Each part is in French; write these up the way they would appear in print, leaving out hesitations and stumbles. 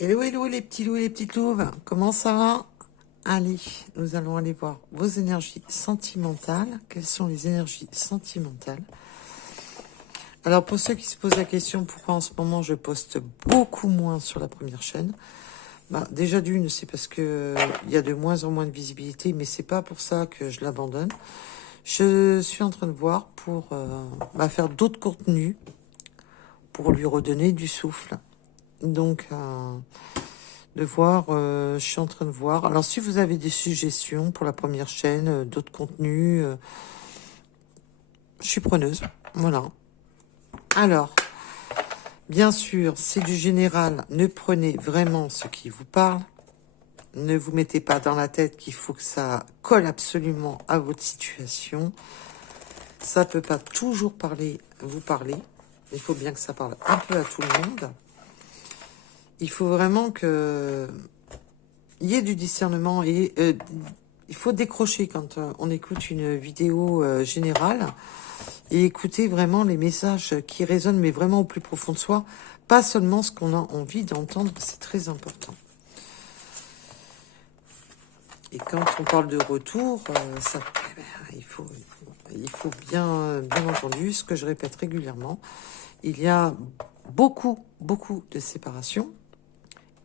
Hello, hello les petits loups et les petites louves, comment ça va? Allez, nous allons aller voir vos énergies sentimentales. Quelles sont les énergies sentimentales? Alors pour ceux qui se posent la question pourquoi en ce moment je poste beaucoup moins sur la première chaîne, déjà d'une, c'est parce que il y a de moins en moins de visibilité, mais c'est pas pour ça que je l'abandonne. Je suis en train de voir pour faire d'autres contenus pour lui redonner du souffle. Donc de voir, je suis en train de voir. Alors si vous avez des suggestions pour la première chaîne, d'autres contenus, je suis preneuse. Voilà. Alors, bien sûr, c'est du général. Ne prenez vraiment ce qui vous parle. Ne vous mettez pas dans la tête qu'il faut que ça colle absolument à votre situation. Ça peut pas toujours vous parler. Il faut bien que ça parle un peu à tout le monde. Il faut vraiment que il y ait du discernement et il faut décrocher quand on écoute une vidéo générale et écouter vraiment les messages qui résonnent, mais vraiment au plus profond de soi, pas seulement ce qu'on a envie d'entendre, c'est très important. Et quand on parle de retour, il faut bien entendu, ce que je répète régulièrement, il y a beaucoup de séparations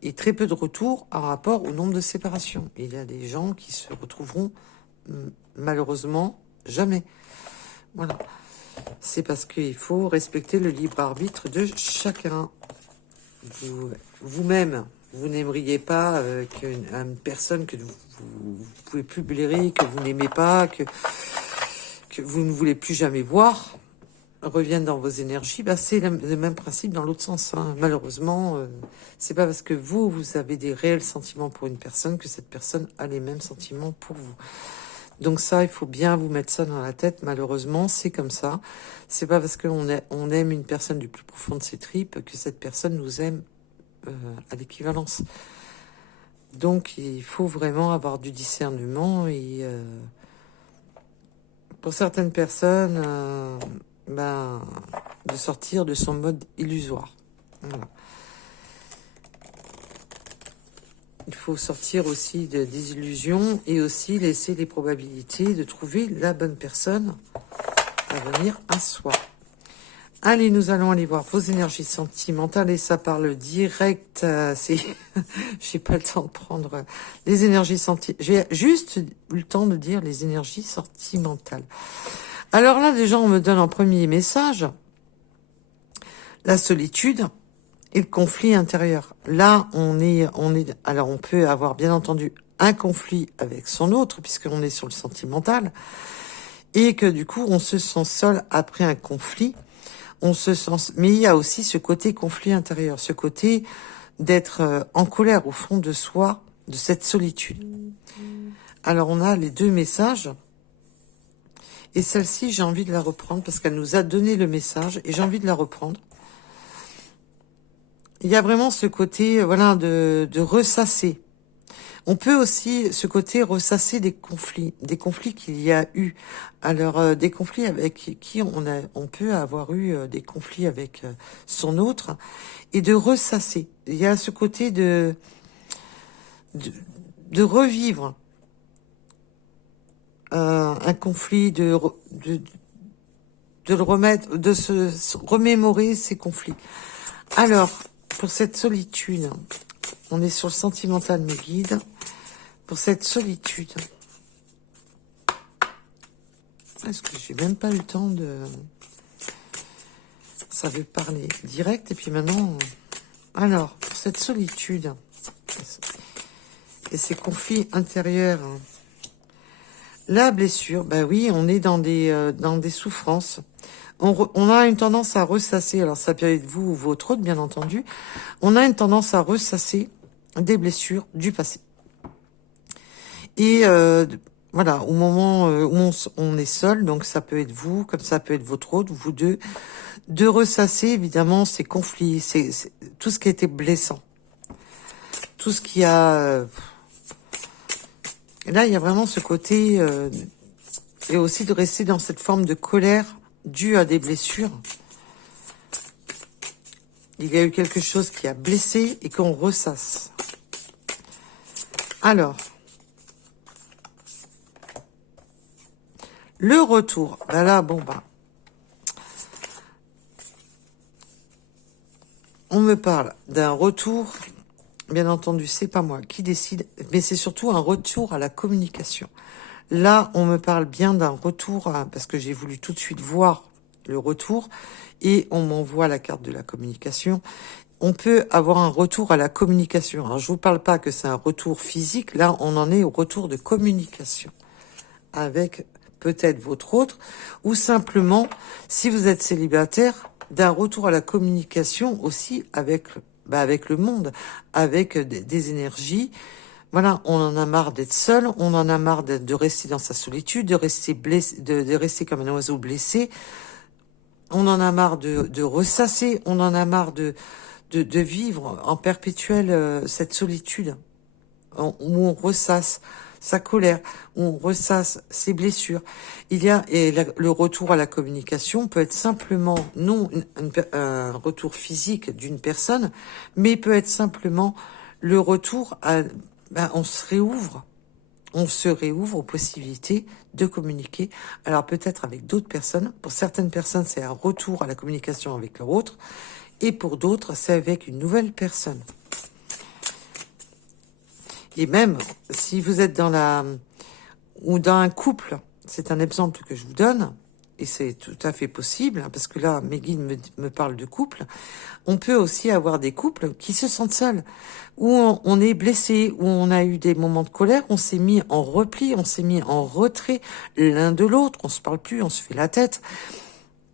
et très peu de retours par rapport au nombre de séparations. Il y a des gens qui se retrouveront malheureusement jamais. Voilà. C'est parce qu'il faut respecter le libre arbitre de chacun. Vous-même, vous n'aimeriez pas qu'une personne que vous pouvez plus blairer, que vous n'aimez pas, que vous ne voulez plus jamais voir, revienne dans vos énergies. C'est le même principe dans l'autre sens. Hein. Malheureusement, c'est pas parce que vous avez des réels sentiments pour une personne que cette personne a les mêmes sentiments pour vous. Donc ça, il faut bien vous mettre ça dans la tête. Malheureusement, c'est comme ça. C'est pas parce qu'on aime une personne du plus profond de ses tripes que cette personne nous aime à l'équivalence. Donc, il faut vraiment avoir du discernement et pour certaines personnes, de sortir de son mode illusoire. Voilà. Il faut sortir aussi des illusions et aussi laisser les probabilités de trouver la bonne personne à venir à soi. Allez, nous allons aller voir vos énergies sentimentales et ça parle direct. J'ai pas le temps de prendre les énergies sentimentales. J'ai juste eu le temps de dire les énergies sentimentales. Alors là, déjà, on me donne en premier message la solitude et le conflit intérieur. Là, alors on peut avoir bien entendu un conflit avec son autre puisqu'on est sur le sentimental et que du coup, on se sent seul après un conflit. Mais il y a aussi ce côté conflit intérieur, ce côté d'être en colère au fond de soi, de cette solitude. Alors on a les deux messages. Et celle-ci, j'ai envie de la reprendre parce qu'elle nous a donné le message et j'ai envie de la reprendre. Il y a vraiment ce côté, de ressasser. On peut aussi, ce côté, ressasser des conflits qu'il y a eu. Alors, des conflits avec qui on peut avoir eu des conflits avec son autre et de ressasser. Il y a ce côté de revivre un conflit, de le remettre, de se remémorer ces conflits. Alors, pour cette solitude, on est sur le sentimental, mes guides. Pour cette solitude, est-ce que j'ai même pas eu le temps de... Ça veut parler direct, et puis maintenant... Alors, pour cette solitude et ces conflits intérieurs, la blessure, oui, on est dans des souffrances. On a une tendance à ressasser, alors ça peut être vous ou votre autre, bien entendu. On a une tendance à ressasser des blessures du passé. Et voilà, au moment où on est seul, donc ça peut être vous, comme ça peut être votre autre, vous deux, de ressasser évidemment ces conflits, c'est tout ce qui a été blessant. Tout ce qui a... Là, il y a vraiment ce côté... et aussi de rester dans cette forme de colère due à des blessures. Il y a eu quelque chose qui a blessé et qu'on ressasse. Alors, le retour. Ben là, bon, bah. On me parle d'un retour. Bien entendu, c'est pas moi qui décide, mais c'est surtout un retour à la communication. Là, on me parle bien d'un retour, parce que j'ai voulu tout de suite voir le retour, et on m'envoie la carte de la communication. On peut avoir un retour à la communication. Alors, je vous parle pas que c'est un retour physique, là, on en est au retour de communication, avec peut-être votre autre, ou simplement, si vous êtes célibataire, d'un retour à la communication aussi avec avec le monde, avec des énergies. Voilà, on en a marre d'être seul, on en a marre de rester dans sa solitude, de rester blessé, de rester comme un oiseau blessé. On en a marre de ressasser, on en a marre de vivre en perpétuel cette solitude où on ressasse sa colère, où on ressasse ses blessures. Le retour à la communication peut être simplement non un retour physique d'une personne, mais peut être simplement le retour à on se réouvre aux possibilités de communiquer. Alors peut-être avec d'autres personnes. Pour certaines personnes, c'est un retour à la communication avec leur autre, et pour d'autres, c'est avec une nouvelle personne. Et même si vous êtes dans un couple, c'est un exemple que je vous donne, et c'est tout à fait possible, parce que là, mes guides me parlent de couple. On peut aussi avoir des couples qui se sentent seuls, où on est blessé, où on a eu des moments de colère, on s'est mis en repli, on s'est mis en retrait l'un de l'autre, on se parle plus, on se fait la tête,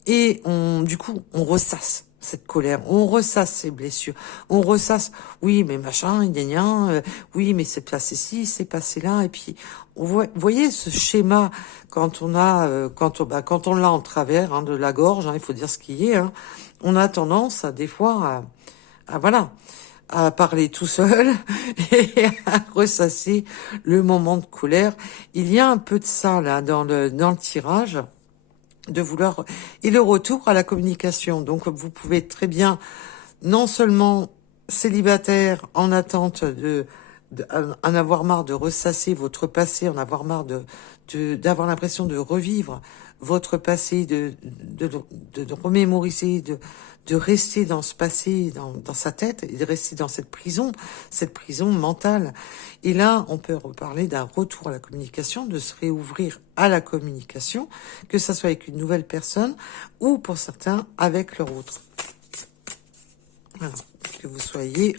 et du coup, on ressasse cette colère, on ressasse ces blessures, on ressasse, oui, mais machin, oui, mais c'est passé ci, c'est passé là, et puis, vous voyez ce schéma quand on a, quand on l'a en travers de la gorge, il faut dire ce qui est, on a tendance des fois voilà, à parler tout seul et à ressasser le moment de colère. Il y a un peu de ça là dans le tirage, de vouloir, et le retour à la communication. Donc vous pouvez très bien, non seulement célibataire en attente en avoir marre de ressasser votre passé, en avoir marre d'avoir l'impression de revivre votre passé, de remémoriser, de rester dans ce passé, dans sa tête, et de rester dans cette prison mentale. Et là, on peut reparler d'un retour à la communication, de se réouvrir à la communication, que ça soit avec une nouvelle personne, ou pour certains, avec leur autre. Voilà. Que vous soyez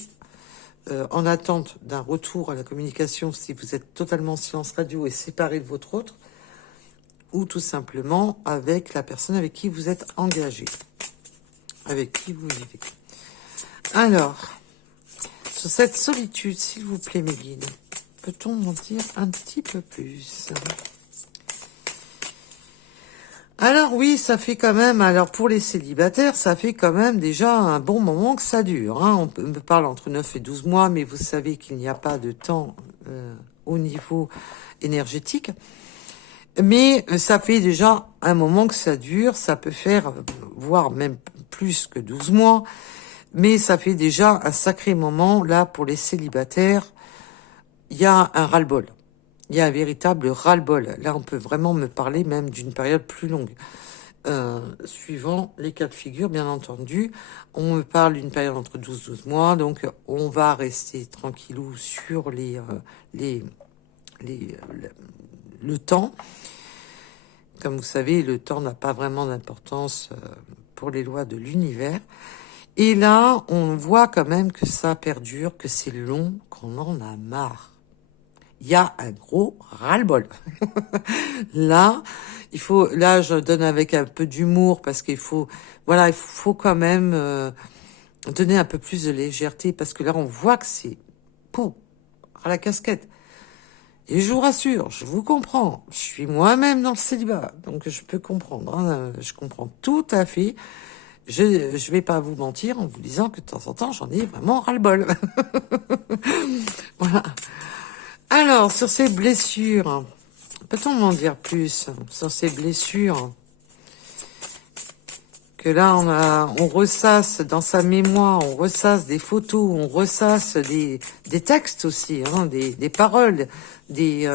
en attente d'un retour à la communication, si vous êtes totalement en silence radio et séparé de votre autre, ou tout simplement avec la personne avec qui vous êtes engagé, avec qui vous vivez. Alors, sur cette solitude, s'il vous plaît, mes guides, peut-on m'en dire un petit peu plus? Alors oui, ça fait quand même, alors pour les célibataires, ça fait quand même déjà un bon moment que ça dure. On me parle entre 9 et 12 mois, mais vous savez qu'il n'y a pas de temps au niveau énergétique. Mais ça fait déjà un moment que ça dure, ça peut faire, voire même plus que 12 mois, mais ça fait déjà un sacré moment. Là, pour les célibataires, il y a un ras-le-bol. Il y a un véritable ras-le-bol. Là, on peut vraiment me parler même d'une période plus longue. Suivant les cas de figure, bien entendu. On me parle d'une période entre 12 mois, donc on va rester tranquillou sur le temps. Comme vous savez, le temps n'a pas vraiment d'importance pour les lois de l'univers. Et là, on voit quand même que ça perdure, que c'est long, qu'on en a marre. Il y a un gros ras-le-bol. Là, je donne avec un peu d'humour parce qu'il faut, voilà, il faut quand même donner un peu plus de légèreté parce que là, on voit que c'est à la casquette. Et je vous rassure, je vous comprends. Je suis moi-même dans le célibat, donc je peux comprendre. Je comprends tout à fait. Je vais pas vous mentir en vous disant que de temps en temps, j'en ai vraiment ras-le-bol. Voilà. Alors, sur ces blessures, peut-on m'en dire plus sur ces blessures que là, on ressasse dans sa mémoire, on ressasse des photos, on ressasse des textes aussi, hein, des paroles, des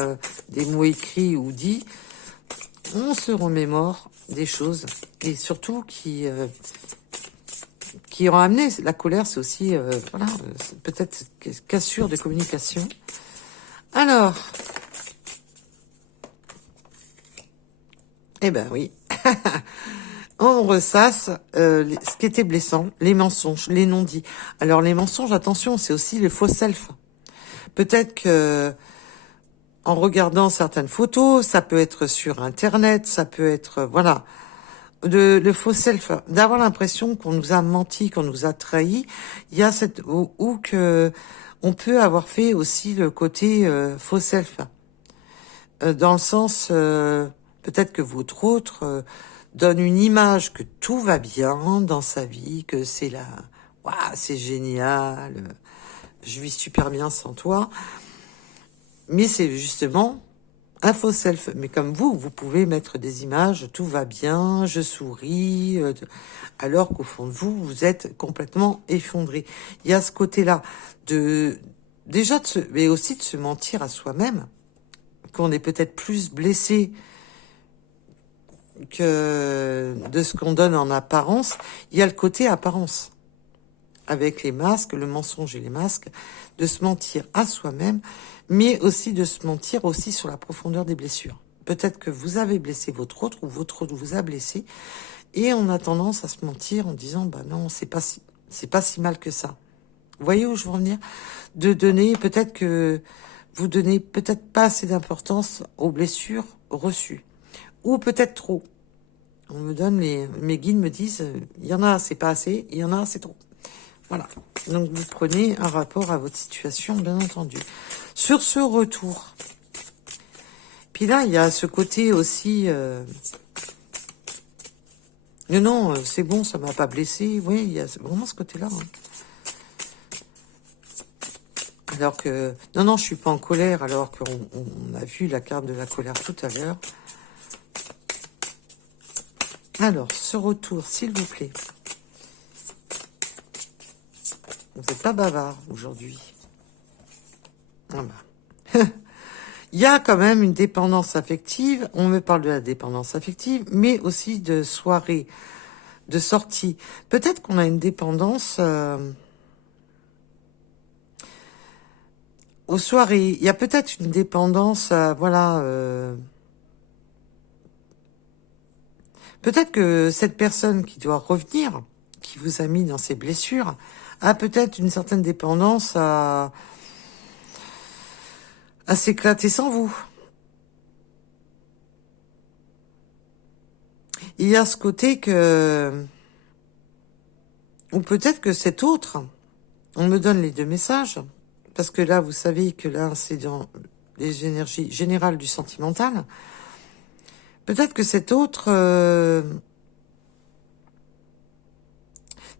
mots écrits ou dits. On se remémore des choses, et surtout qui ont amené la colère, c'est aussi, voilà, peut-être cassure de communication. Alors, eh ben oui, on ressasse ce qui était blessant, les mensonges, les non-dits. Alors les mensonges, attention, c'est aussi le faux self. Peut-être que en regardant certaines photos, ça peut être sur Internet, ça peut être, voilà, le faux self, d'avoir l'impression qu'on nous a menti, qu'on nous a trahi. Il y a cette ou que on peut avoir fait aussi le côté faux self, dans le sens peut-être que votre autre donne une image que tout va bien dans sa vie, que c'est la, waouh, c'est génial, je vis super bien sans toi. Mais c'est justement un faux self. Mais comme vous pouvez mettre des images, tout va bien, je souris, alors qu'au fond de vous, vous êtes complètement effondré. Il y a ce côté-là mais aussi de se mentir à soi-même, qu'on est peut-être plus blessé que de ce qu'on donne en apparence. Il y a le côté apparence, avec les masques, le mensonge et les masques, de se mentir à soi-même, mais aussi de se mentir aussi sur la profondeur des blessures. Peut-être que vous avez blessé votre autre, ou votre autre vous a blessé, et on a tendance à se mentir en disant, bah non, c'est pas si mal que ça. Vous voyez où je veux en venir? De donner, peut-être que vous donnez peut-être pas assez d'importance aux blessures reçues. Ou peut-être trop. On me donne mes guides me disent, il y en a, c'est pas assez, il y en a, c'est trop. Voilà. Donc, vous prenez un rapport à votre situation, bien entendu. Sur ce retour. Puis là, il y a ce côté aussi... Non, c'est bon, ça m'a pas blessé. Oui, il y a vraiment ce côté-là. Hein. Alors que... Non, je suis pas en colère, alors qu'on a vu la carte de la colère tout à l'heure. Alors, ce retour, s'il vous plaît. Vous n'êtes pas bavard aujourd'hui. Ah bah. Il y a quand même une dépendance affective. On me parle de la dépendance affective, mais aussi de soirée, de sortie. Peut-être qu'on a une dépendance aux soirées. Il y a peut-être une dépendance, voilà. Peut-être que cette personne qui doit revenir, qui vous a mis dans ses blessures, a peut-être une certaine dépendance à s'éclater sans vous. Il y a ce côté que... Ou peut-être que cet autre, on me donne les deux messages, parce que là, vous savez que là, c'est dans les énergies générales du sentimental. Peut-être que cet autre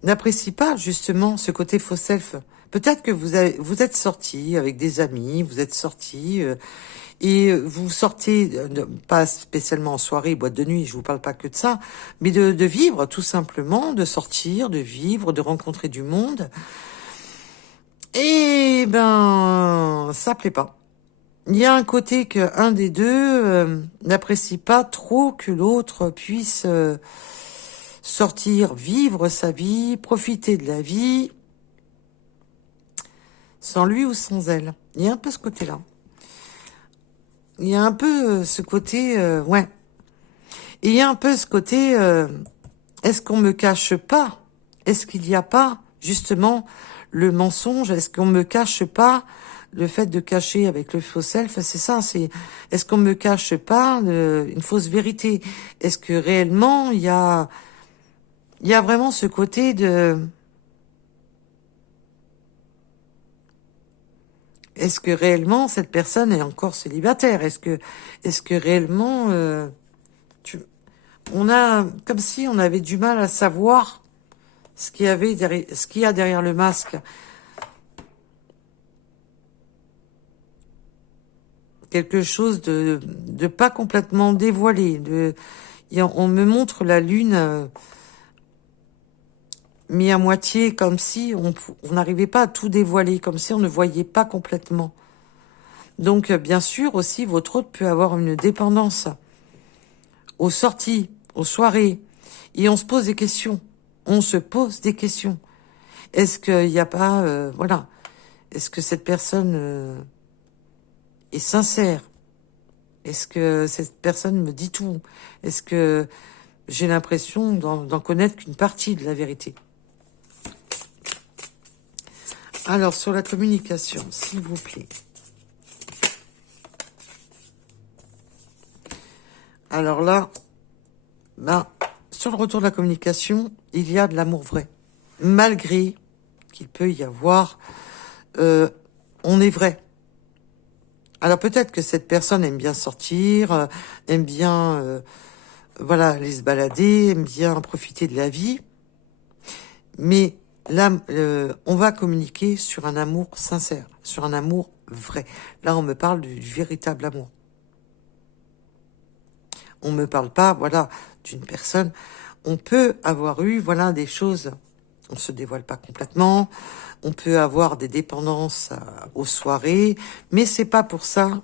n'apprécie pas justement ce côté faux self. Peut-être que vous êtes sorti avec des amis, vous êtes sorti et vous sortez, pas spécialement en soirée, boîte de nuit, je vous parle pas que de ça, mais de vivre tout simplement, de sortir, de vivre, de rencontrer du monde. Et ben, ça plaît pas. Il y a un côté que un des deux n'apprécie pas trop que l'autre puisse sortir, vivre sa vie, profiter de la vie, sans lui ou sans elle. Il y a un peu ce côté-là. Il y a un peu ce côté, ouais. Et il y a un peu ce côté, est-ce qu'on me cache pas? Est-ce qu'il n'y a pas, justement, le mensonge? Est-ce qu'on me cache pas le fait de cacher avec le faux self? C'est ça, est-ce qu'on me cache pas une fausse vérité? Est-ce que réellement, il y a vraiment ce côté de... Est-ce que réellement cette personne est encore célibataire? Est-ce que réellement on a comme si on avait du mal à savoir ce qu'il y a derrière le masque. Quelque chose de pas complètement dévoilé. On me montre la lune mis à moitié, comme si on n'arrivait pas à tout dévoiler, comme si on ne voyait pas complètement. Donc, bien sûr, aussi, votre hôte peut avoir une dépendance aux sorties, aux soirées, et on se pose des questions. On se pose des questions. Est-ce qu'il n'y a pas, voilà, est-ce que cette personne est sincère? Est-ce que cette personne me dit tout? Est-ce que j'ai l'impression d'en connaître qu'une partie de la vérité? Alors, sur la communication, s'il vous plaît. Alors là, sur le retour de la communication, il y a de l'amour vrai. Malgré qu'il peut y avoir, on est vrai. Alors peut-être que cette personne aime bien sortir, aime bien, voilà, aller se balader, aime bien profiter de la vie. Mais là, on va communiquer sur un amour sincère, sur un amour vrai. Là, on me parle du véritable amour. On me parle pas, voilà, d'une personne. On peut avoir eu, voilà, des choses. On se dévoile pas complètement. On peut avoir des dépendances aux soirées, mais c'est pas pour ça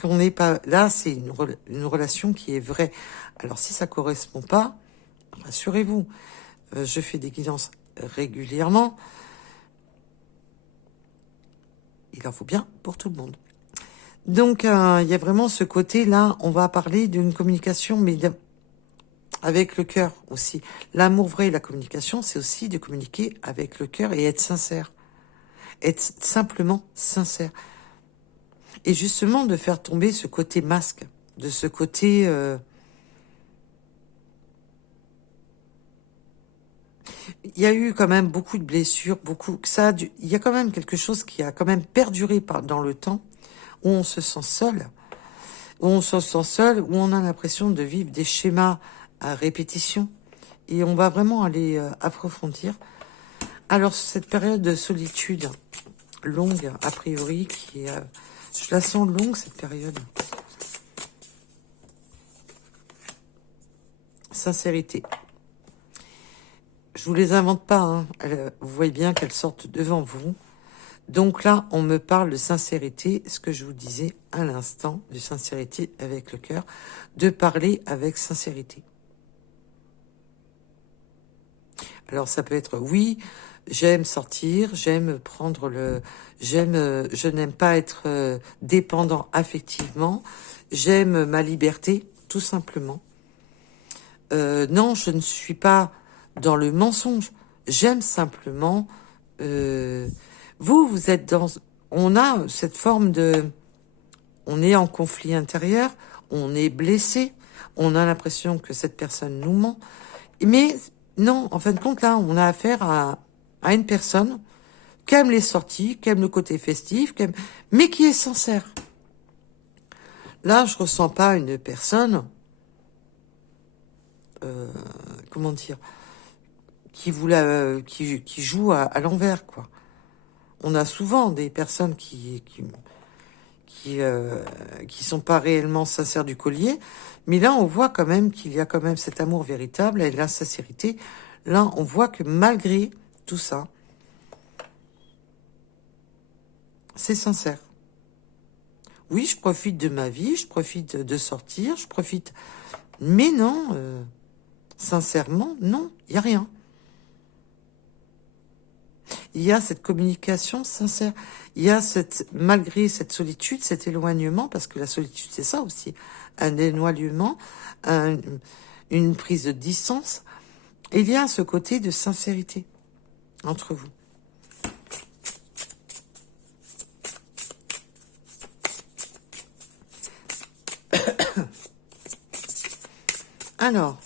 qu'on n'est pas là. C'est une relation qui est vraie. Alors si ça correspond pas, rassurez-vous, je fais des guidances régulièrement. Il en faut bien pour tout le monde. Donc, il y a vraiment ce côté-là, on va parler d'une communication, mais avec le cœur aussi. L'amour vrai et la communication, c'est aussi de communiquer avec le cœur et être sincère. Être simplement sincère. Et justement, de faire tomber ce côté masque, de ce côté... Il y a eu quand même beaucoup de blessures, il y a quand même quelque chose qui a quand même perduré dans le temps, où on se sent seul, où on a l'impression de vivre des schémas à répétition, et on va vraiment aller approfondir. Alors, cette période de solitude longue, a priori, je la sens longue, cette période. Sincérité. Je vous les invente pas, hein. Vous voyez bien qu'elles sortent devant vous. Donc là, on me parle de sincérité, ce que je vous disais à l'instant, de sincérité avec le cœur, de parler avec sincérité. Alors ça peut être, oui, j'aime sortir, j'aime je n'aime pas être dépendant affectivement, j'aime ma liberté, tout simplement. Non, je ne suis pas dans le mensonge, j'aime simplement... vous êtes dans... On a cette forme de... On est en conflit intérieur, on est blessé, on a l'impression que cette personne nous ment. Mais non, en fin de compte, là, on a affaire à une personne qui aime les sorties, qui aime le côté festif, mais qui est sincère. Là, je ressens pas une personne... comment dire, qui joue à l'envers, quoi. On a souvent des personnes qui sont pas réellement sincères du collier, mais là on voit quand même qu'il y a quand même cet amour véritable et la sincérité. Là on voit que malgré tout ça, c'est sincère. Oui, je profite de ma vie, je profite de sortir, je profite, mais non, sincèrement, non, il y a rien. Il y a cette communication sincère. Il y a malgré cette solitude, cet éloignement, parce que la solitude, c'est ça aussi. Un éloignement, une prise de distance. Il y a ce côté de sincérité entre vous. Alors,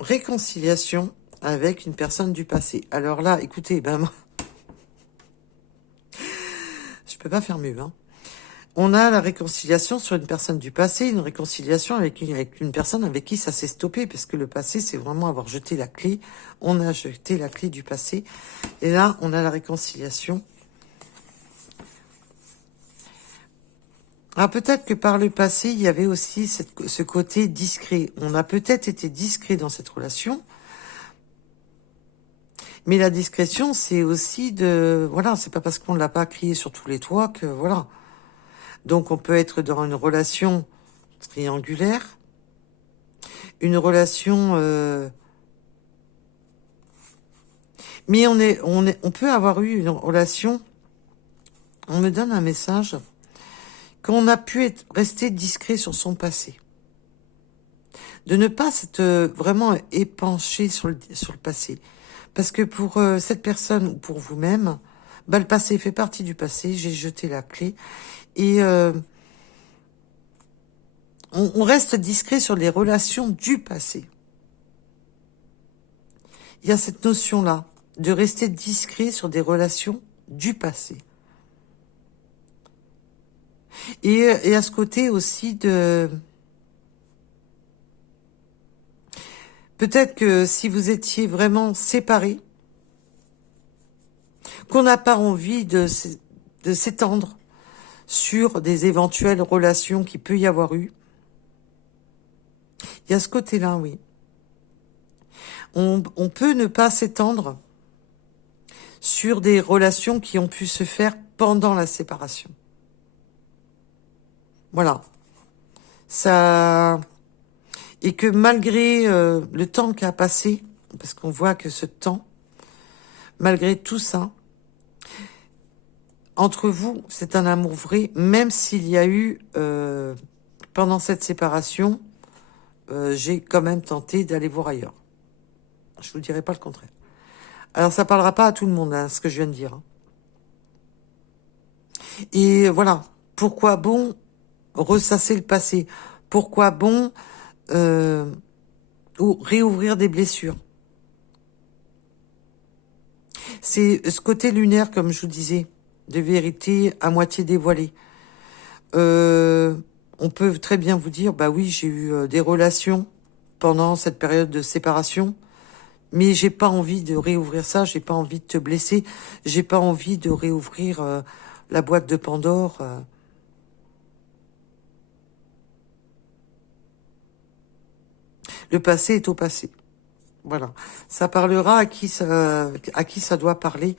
réconciliation avec une personne du passé. Alors là, écoutez, moi, je peux pas faire mieux, hein. On a la réconciliation sur une personne du passé, une réconciliation avec une personne avec qui ça s'est stoppé, parce que le passé, c'est vraiment avoir jeté la clé. On a jeté la clé du passé. Et là, on a la réconciliation Ah, peut-être que par le passé, il y avait aussi ce côté discret. On a peut-être été discret dans cette relation, mais la discrétion, c'est aussi de... Voilà, c'est pas parce qu'on ne l'a pas crié sur tous les toits que... Voilà. Donc, on peut être dans une relation triangulaire, une relation... Mais on peut avoir eu une relation... On me donne un message qu'on a pu rester discret sur son passé. De ne pas s'être vraiment épanché sur le passé. Parce que pour cette personne ou pour vous-même, bah, le passé fait partie du passé, j'ai jeté la clé. Et on reste discret sur les relations du passé. Il y a cette notion-là, de rester discret sur des relations du passé. Et à ce côté aussi de... Peut-être que si vous étiez vraiment séparés, qu'on n'a pas envie de s'étendre sur des éventuelles relations qui peut y avoir eu. Il y a ce côté-là, oui. On peut ne pas s'étendre sur des relations qui ont pu se faire pendant la séparation. Voilà. Ça... Et que malgré le temps qui a passé, parce qu'on voit que ce temps, malgré tout ça, entre vous, c'est un amour vrai, même s'il y a eu, pendant cette séparation, j'ai quand même tenté d'aller voir ailleurs. Je vous dirai pas le contraire. Alors, ça parlera pas à tout le monde, hein, ce que je viens de dire. Et voilà. Pourquoi bon ressasser le passé? Pourquoi bon ou réouvrir des blessures? C'est ce côté lunaire, comme je vous disais, de vérité à moitié dévoilée. On peut très bien vous dire, bah oui, j'ai eu des relations pendant cette période de séparation, mais j'ai pas envie de réouvrir ça, j'ai pas envie de te blesser, j'ai pas envie de réouvrir la boîte de Pandore. Le passé est au passé. Voilà. Ça parlera à qui ça doit parler.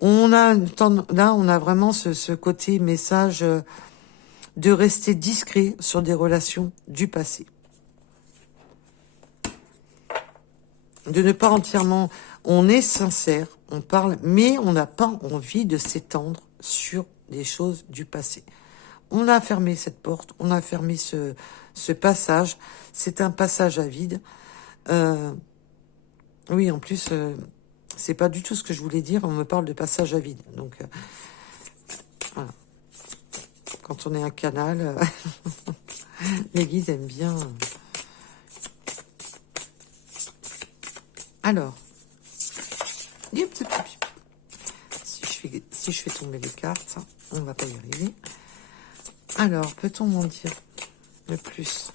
Là, on a vraiment ce côté message de rester discret sur des relations du passé. De ne pas entièrement... On est sincère, on parle, mais on n'a pas envie de s'étendre sur des choses du passé. On a fermé cette porte, on a fermé ce passage. C'est un passage à vide. Oui, en plus, c'est pas du tout ce que je voulais dire. On me parle de passage à vide. Donc, voilà. Quand on est un canal, les guides aiment bien. Alors, si je fais tomber les cartes, on va pas y arriver. Alors, peut-on m'en dire le plus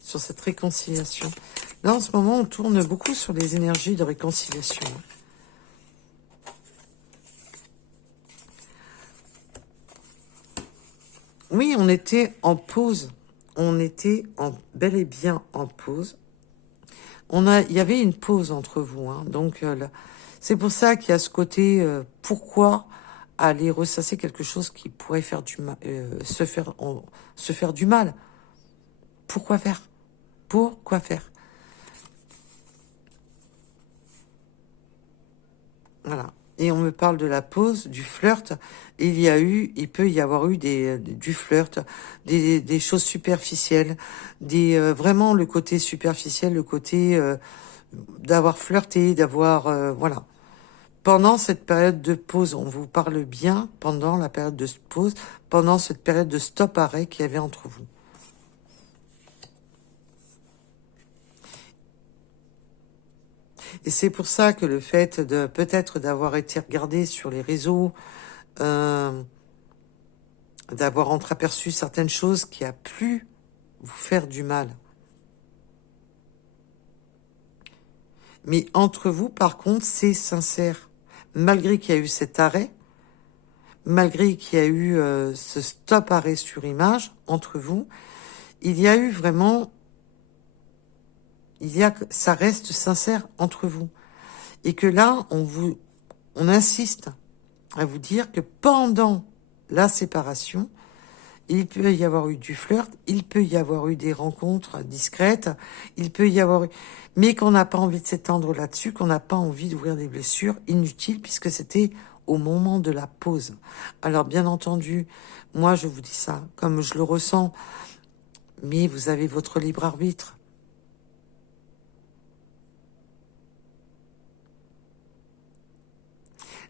sur cette réconciliation? Là, en ce moment, on tourne beaucoup sur les énergies de réconciliation. Oui, on était en pause. On était bel et bien en pause. Il y avait une pause entre vous. Hein. Donc, c'est pour ça qu'il y a ce côté, pourquoi aller ressasser quelque chose qui pourrait faire du mal, se faire du mal? Pourquoi faire? Pourquoi faire? Voilà. Et on me parle de la pause, du flirt. Il peut y avoir eu du flirt, des choses superficielles, vraiment le côté superficiel, le côté d'avoir flirté, voilà. Pendant cette période de pause, on vous parle bien pendant la période de pause, pendant cette période de stop-arrêt qu'il y avait entre vous. Et c'est pour ça que le fait de peut-être d'avoir été regardé sur les réseaux, d'avoir entreaperçu certaines choses qui a pu vous faire du mal. Mais entre vous, par contre, c'est sincère. Malgré qu'il y a eu cet arrêt, malgré qu'il y a eu ce stop arrêt sur image entre vous, il y a eu vraiment, ça reste sincère entre vous. Et que là, on insiste à vous dire que pendant la séparation, il peut y avoir eu du flirt, il peut y avoir eu des rencontres discrètes, il peut y avoir eu... Mais qu'on n'a pas envie de s'étendre là-dessus, qu'on n'a pas envie d'ouvrir des blessures inutiles, puisque c'était au moment de la pause. Alors, bien entendu, moi, je vous dis ça comme je le ressens, mais vous avez votre libre arbitre.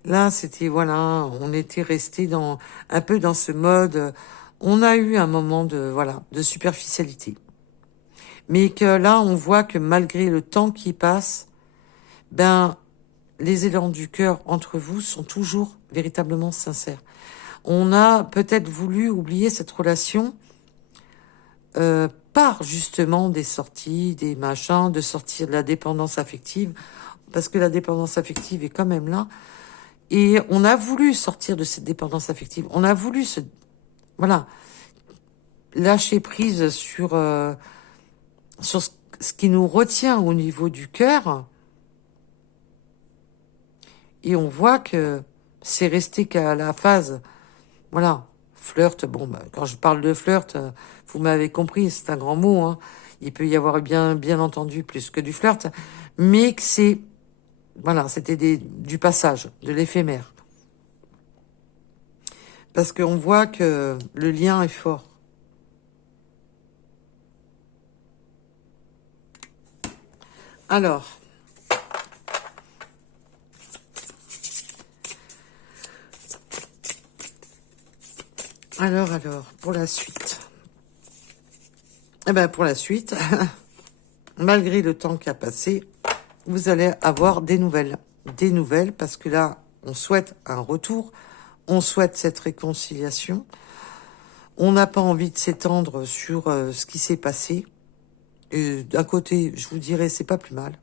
Là, c'était, voilà, on était resté un peu dans ce mode, on a eu un moment de superficialité. Mais que là, on voit que malgré le temps qui passe, ben, les élans du cœur entre vous sont toujours véritablement sincères. On a peut-être voulu oublier cette relation par justement des sorties, des machins, de sortir de la dépendance affective, parce que la dépendance affective est quand même là. Et on a voulu sortir de cette dépendance affective. On a voulu voilà, lâcher prise sur ce qui nous retient au niveau du cœur. Et on voit que c'est resté qu'à la phase, voilà, flirt. Bon, bah, quand je parle de flirt, vous m'avez compris, c'est un grand mot. Hein. Il peut y avoir bien entendu plus que du flirt, mais que c'est, voilà, c'était du passage, de l'éphémère. Parce qu'on voit que le lien est fort. Alors, pour la suite. Eh ben, pour la suite, malgré le temps qui a passé, vous allez avoir des nouvelles. Des nouvelles, parce que là, on souhaite un retour, on souhaite cette réconciliation. On n'a pas envie de s'étendre sur ce qui s'est passé. D'un côté, je vous dirais, c'est pas plus mal.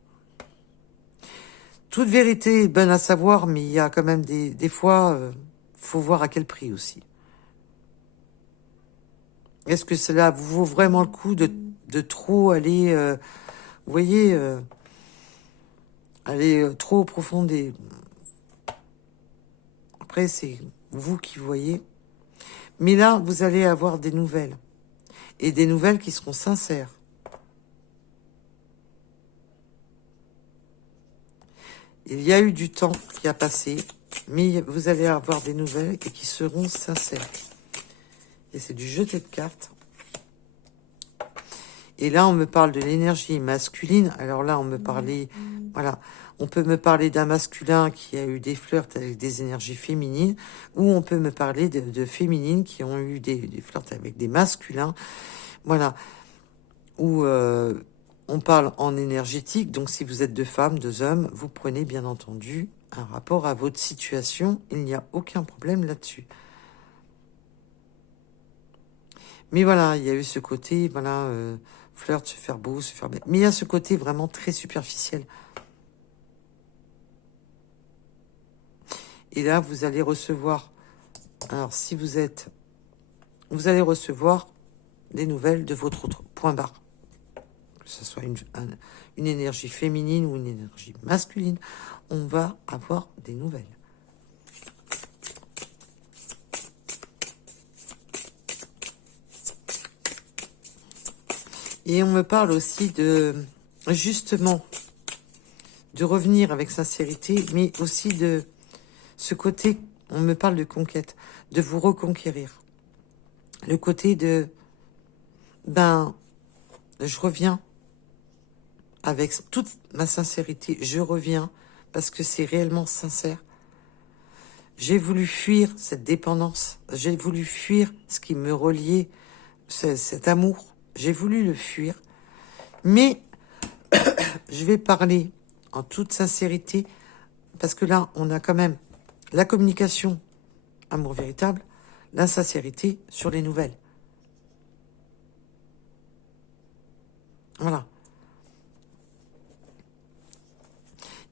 Toute vérité est bonne à savoir, mais il y a quand même des fois, faut voir à quel prix aussi. Est-ce que cela vous vaut vraiment le coup de trop aller, vous voyez, aller trop au profond des... Après, c'est vous qui voyez. Mais là, vous allez avoir des nouvelles. Et des nouvelles qui seront sincères. Il y a eu du temps qui a passé, mais vous allez avoir des nouvelles et qui seront sincères. Et c'est du jeté de cartes. Et là, on me parle de l'énergie masculine. Alors là, on me parlait, voilà, on peut me parler d'un masculin qui a eu des flirts avec des énergies féminines, ou on peut me parler de féminines qui ont eu des flirts avec des masculins. Voilà. Ou on parle en énergétique. Donc, si vous êtes deux femmes, deux hommes, vous prenez bien entendu un rapport à votre situation. Il n'y a aucun problème là-dessus. Mais voilà, il y a eu ce côté, voilà, flirt, se faire beau, se faire belle. Mais il y a ce côté vraiment très superficiel. Et là, vous allez recevoir, alors si vous allez recevoir des nouvelles de votre autre point barre. Que ce soit une énergie féminine ou une énergie masculine, on va avoir des nouvelles. Et on me parle aussi justement, de revenir avec sincérité, mais aussi de ce côté, on me parle de conquête, de vous reconquérir. Le côté de, je reviens avec toute ma sincérité, je reviens parce que c'est réellement sincère. J'ai voulu fuir cette dépendance, j'ai voulu fuir ce qui me reliait, cet amour, j'ai voulu le fuir, mais je vais parler en toute sincérité, parce que là, on a quand même la communication, amour véritable, la sincérité sur les nouvelles. Voilà.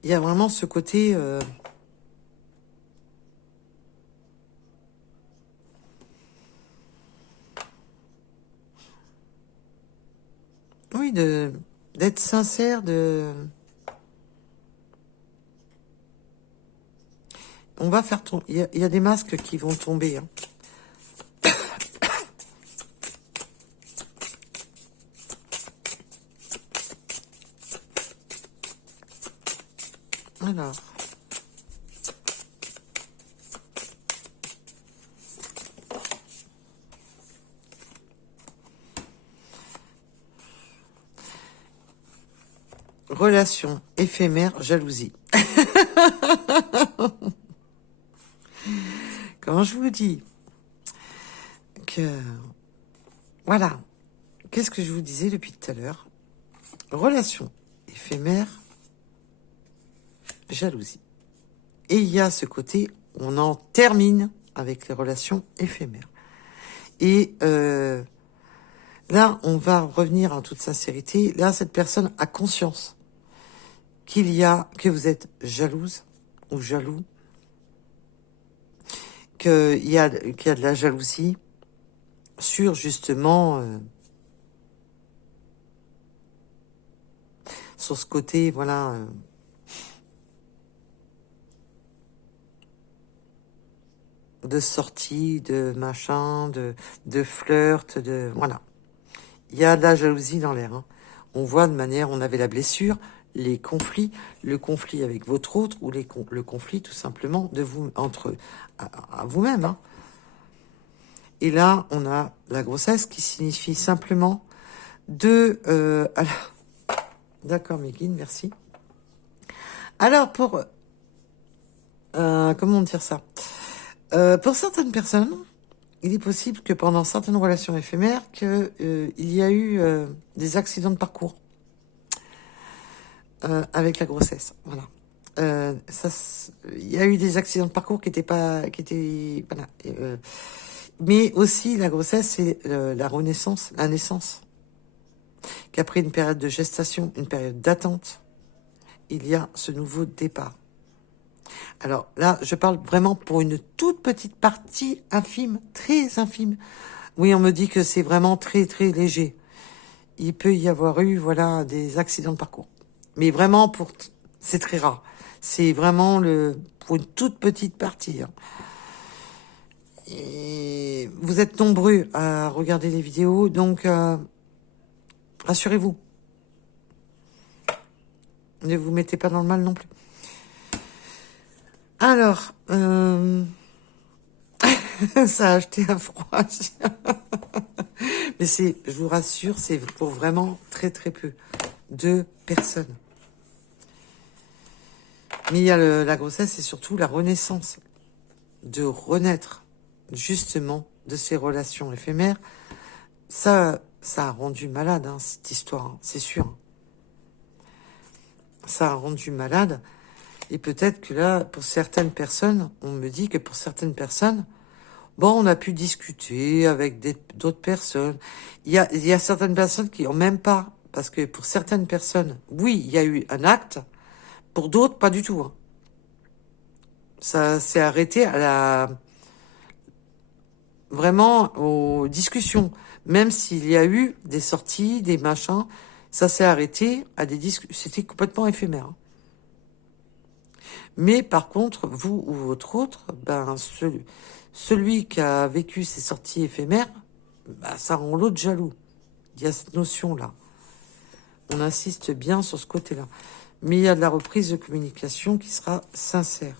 Il y a vraiment ce côté... d'être sincère, on va faire tomber. Il y a des masques qui vont tomber. Hein. Alors. Relation éphémère, jalousie. Quand je vous dis que... Voilà. Qu'est-ce que je vous disais depuis tout à l'heure? Relation éphémère, jalousie. Et il y a ce côté, on en termine avec les relations éphémères. Et là, on va revenir en toute sincérité. Là, cette personne a conscience que vous êtes jalouse ou jaloux, qu'il y a de la jalousie sur justement sur ce côté, voilà, de sortie, de machin, de flirt, de voilà. Il y a de la jalousie dans l'air. Hein. On voit de manière, on avait la blessure, les conflits, le conflit avec votre autre ou le conflit tout simplement de vous entre à vous-même. Hein. Et là, on a la grossesse qui signifie simplement de... D'accord, Meguine, merci. Alors, comment dire ça? Pour certaines personnes, il est possible que pendant certaines relations éphémères, il y a eu des accidents de parcours avec la grossesse. Voilà. Il y a eu des accidents de parcours qui étaient, voilà. Mais aussi la grossesse, c'est la renaissance, la naissance. Qu'après une période de gestation, une période d'attente, il y a ce nouveau départ. Alors là, je parle vraiment pour une toute petite partie infime, très infime. Oui, on me dit que c'est vraiment très très léger. Il peut y avoir eu, voilà, des accidents de parcours. Mais vraiment, c'est très rare. C'est vraiment pour une toute petite partie. Hein. Et vous êtes nombreux à regarder les vidéos, donc rassurez-vous. Ne vous mettez pas dans le mal non plus. Alors, ça a acheté un froid. Mais je vous rassure, c'est pour vraiment très très peu de personnes. Mais il y a la grossesse et surtout la renaissance, de renaître justement de ces relations éphémères. Ça a rendu malade hein, cette histoire, hein, c'est sûr. Ça a rendu malade. Et peut-être que là, pour certaines personnes, on me dit que pour certaines personnes, bon, on a pu discuter avec d'autres personnes. Il y a certaines personnes qui ont même pas, parce que pour certaines personnes, oui, il y a eu un acte, pour d'autres, pas du tout. Hein. Ça s'est arrêté vraiment aux discussions. Même s'il y a eu des sorties, des machins, ça s'est arrêté à des discussions. C'était complètement éphémère. Hein. Mais par contre, vous ou votre autre, ben celui qui a vécu ces sorties éphémères, ben, ça rend l'autre jaloux. Il y a cette notion-là. On insiste bien sur ce côté-là. Mais il y a de la reprise de communication qui sera sincère.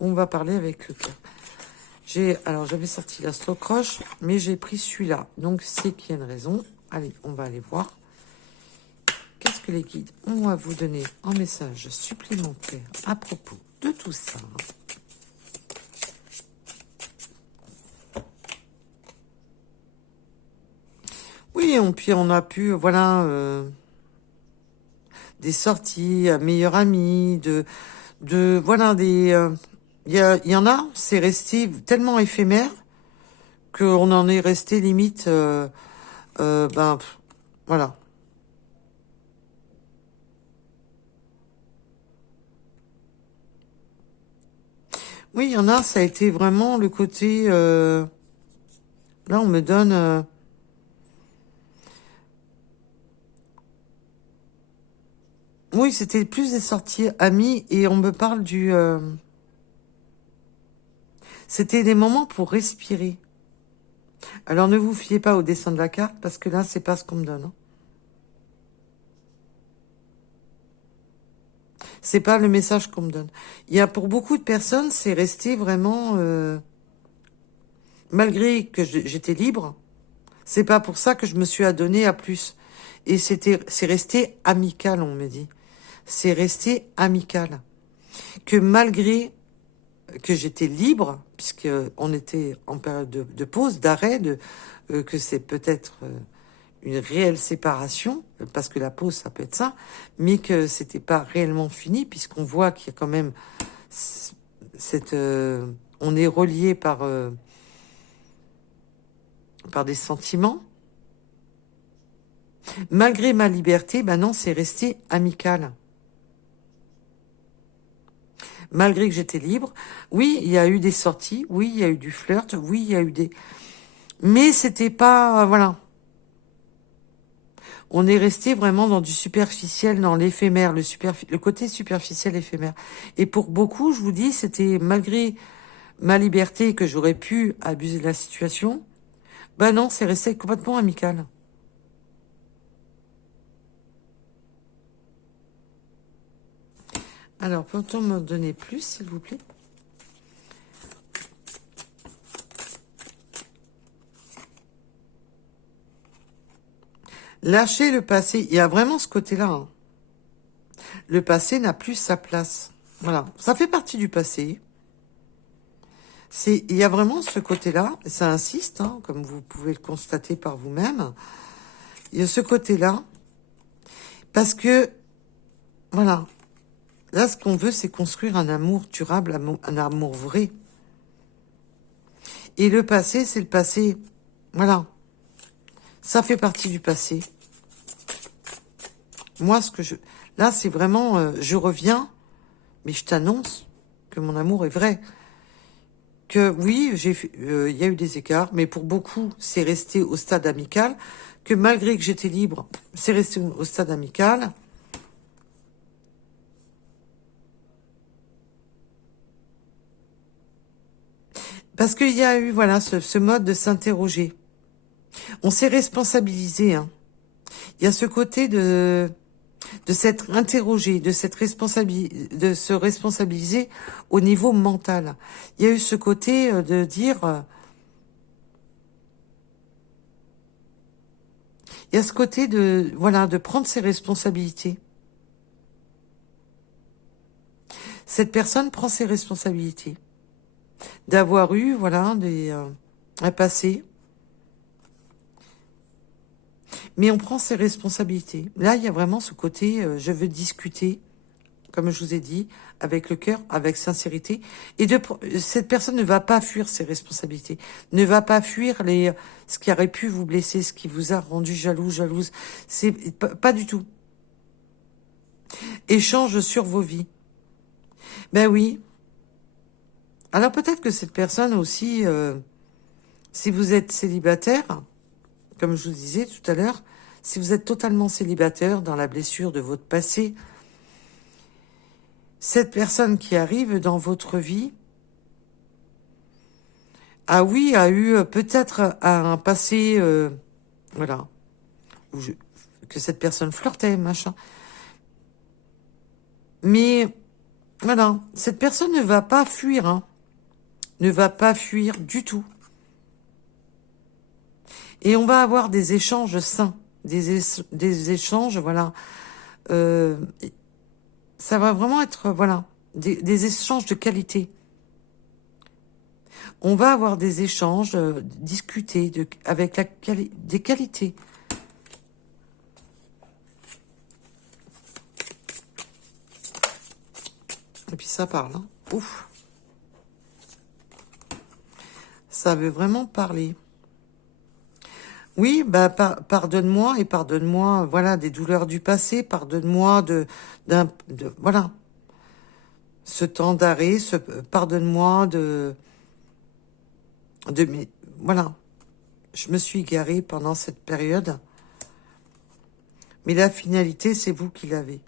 On va parler avec le cas. Alors, j'avais sorti l'Astro-Croche, mais j'ai pris celui-là. Donc, c'est qu'il y a une raison. Allez, on va aller voir. Qu'est-ce que les guides ont à vous donner en message supplémentaire à propos de tout ça? Oui, puis on a pu, voilà, des sorties, meilleurs amis, voilà, il y en a, c'est resté tellement éphémère qu'on en est resté limite, voilà. Oui, il y en a, ça a été vraiment le côté... là, on me donne... Oui, c'était plus des sorties amies et on me parle du... C'était des moments pour respirer. Alors ne vous fiez pas au dessin de la carte parce que là, c'est pas ce qu'on me donne, hein. C'est pas le message qu'on me donne. Il y a pour beaucoup de personnes, c'est resté vraiment... malgré que j'étais libre, c'est pas pour ça que je me suis adonnée à plus. Et c'est resté amical, on me dit. C'est resté amical. Que malgré que j'étais libre, puisque on était en période de pause, d'arrêt, que c'est peut-être une réelle séparation, parce que la pause, ça peut être ça, mais que c'était pas réellement fini, puisqu'on voit qu'il y a quand même cette... on est relié par des sentiments. Malgré ma liberté, ben non, c'est resté amical. Malgré que j'étais libre, oui, il y a eu des sorties, oui, il y a eu du flirt, oui, il y a eu des... Mais c'était pas... voilà. On est resté vraiment dans du superficiel, dans l'éphémère, le côté superficiel éphémère. Et pour beaucoup, je vous dis, c'était malgré ma liberté que j'aurais pu abuser de la situation, ben non, c'est resté complètement amical. Alors, peut-on me donner plus, s'il vous plaît? Lâcher le passé, il y a vraiment ce côté-là, hein. Le passé n'a plus sa place. Voilà, ça fait partie du passé. Il y a vraiment ce côté-là, et ça insiste, hein, comme vous pouvez le constater par vous-même. Il y a ce côté-là, parce que, voilà, là, ce qu'on veut, c'est construire un amour durable, un amour vrai. Et le passé, c'est le passé. Voilà, ça fait partie du passé. Moi, là, c'est vraiment, je reviens, mais je t'annonce que mon amour est vrai. Que oui, il y a eu des écarts, mais pour beaucoup, c'est resté au stade amical. Que malgré que j'étais libre, c'est resté au stade amical. Parce qu'il y a eu, voilà, ce mode de s'interroger. On s'est responsabilisé, hein. Il y a ce côté de s'être interrogé, de de se responsabiliser au niveau mental. Il y a eu ce côté de dire, il y a ce côté de, voilà, de prendre ses responsabilités. Cette personne prend ses responsabilités. D'avoir eu, voilà, un passé. Mais on prend ses responsabilités. Là, il y a vraiment ce côté, je veux discuter, comme je vous ai dit, avec le cœur, avec sincérité. Et cette personne ne va pas fuir ses responsabilités, ne va pas fuir ce qui aurait pu vous blesser, ce qui vous a rendu jaloux, jalouse. C'est pas du tout. Échange sur vos vies. Ben oui. Alors peut-être que cette personne aussi, si vous êtes célibataire, comme je vous disais tout à l'heure, si vous êtes totalement célibataire dans la blessure de votre passé, cette personne qui arrive dans votre vie, ah oui, a eu peut-être un passé, voilà, que cette personne flirtait, machin. Mais voilà, cette personne ne va pas fuir, hein, ne va pas fuir du tout. Et on va avoir des échanges sains, des échanges, voilà. Euh, Ça va vraiment être, voilà, des échanges de qualité. On va avoir des échanges, discuter avec des qualités. Et puis ça parle, hein. Ouf. Ça veut vraiment parler. Oui, bah pardonne-moi et pardonne-moi, voilà, des douleurs du passé, pardonne-moi voilà, ce temps d'arrêt, pardonne-moi de voilà, je me suis égarée pendant cette période, mais la finalité, c'est vous qui l'avez.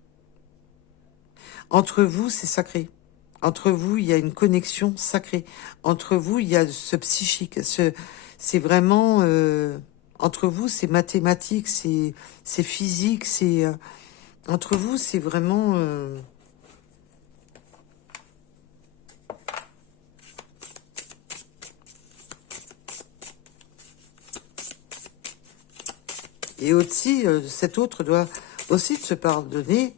Entre vous, c'est sacré. Entre vous, il y a une connexion sacrée. Entre vous, il y a ce psychique. C'est vraiment... entre vous, c'est mathématique, c'est physique, c'est... entre vous, c'est vraiment... et aussi, cet autre doit aussi se pardonner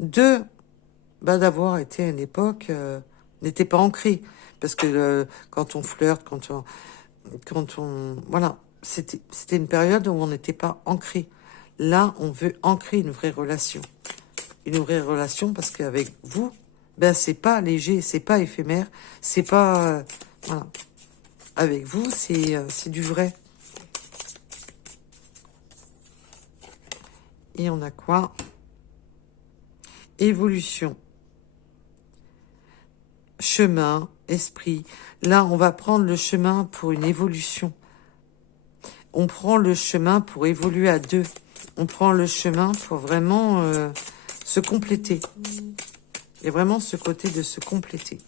de d'avoir été à une époque n'était pas ancré. Parce que quand on flirte, quand on voilà, c'était une période où on n'était pas ancré. Là, on veut ancrer une vraie relation. Une vraie relation parce qu'avec vous, ben c'est pas léger, c'est pas éphémère, c'est pas voilà. Avec vous, c'est du vrai. Et on a quoi? Évolution. Chemin, esprit. Là, on va prendre le chemin pour une évolution. On prend le chemin pour évoluer à deux. On prend le chemin pour vraiment se compléter. Il y a vraiment ce côté de se compléter.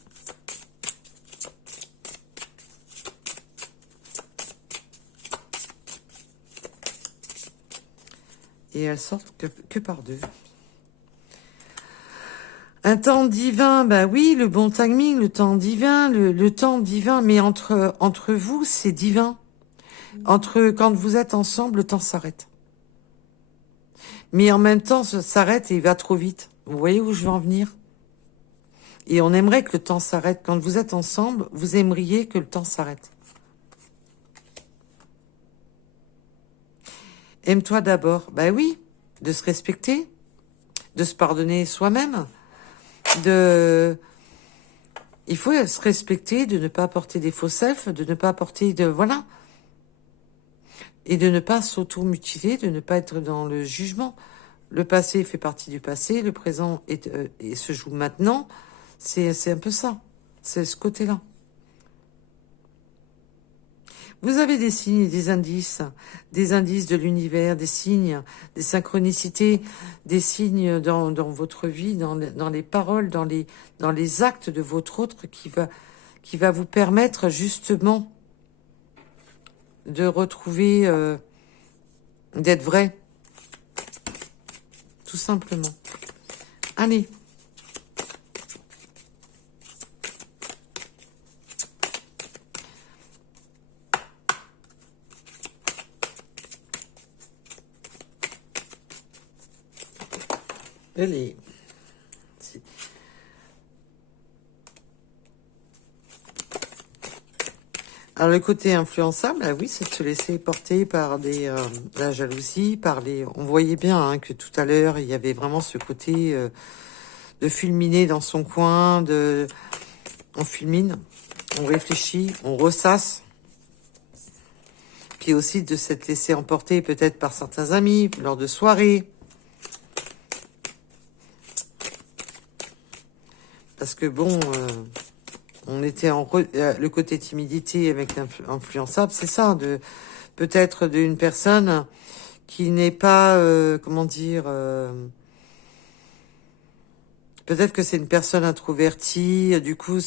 Et elles sortent que par deux. Un temps divin, bah oui, le bon timing, le temps divin, le temps divin, mais entre vous, c'est divin. Quand vous êtes ensemble, le temps s'arrête. Mais en même temps, ça s'arrête et il va trop vite. Vous voyez où je veux en venir? Et on aimerait que le temps s'arrête. Quand vous êtes ensemble, vous aimeriez que le temps s'arrête. Aime-toi d'abord. Bah oui, de se respecter, de se pardonner soi-même, il faut se respecter, de ne pas apporter des faux selfs, de ne pas apporter de... Voilà. Et de ne pas s'auto-mutiler, de ne pas être dans le jugement. Le passé fait partie du passé, le présent et se joue maintenant. C'est un peu ça. C'est ce côté-là. Vous avez des signes et des indices de l'univers, des signes, des synchronicités, des signes dans votre vie, dans les paroles, dans les actes de votre autre qui va vous permettre justement de retrouver, d'être vrai, tout simplement. Allez. Allez. Alors le côté influençable, ah oui, c'est de se laisser porter par la jalousie, On voyait bien hein, que tout à l'heure, il y avait vraiment ce côté de fulminer dans son coin, on fulmine, on réfléchit, on ressasse. Puis aussi de s'être laissé emporter peut-être par certains amis lors de soirées. Parce que bon, on était le côté timidité avec l'influençable, c'est ça, peut-être d'une personne qui n'est pas, comment dire, peut-être que c'est une personne introvertie, du coup,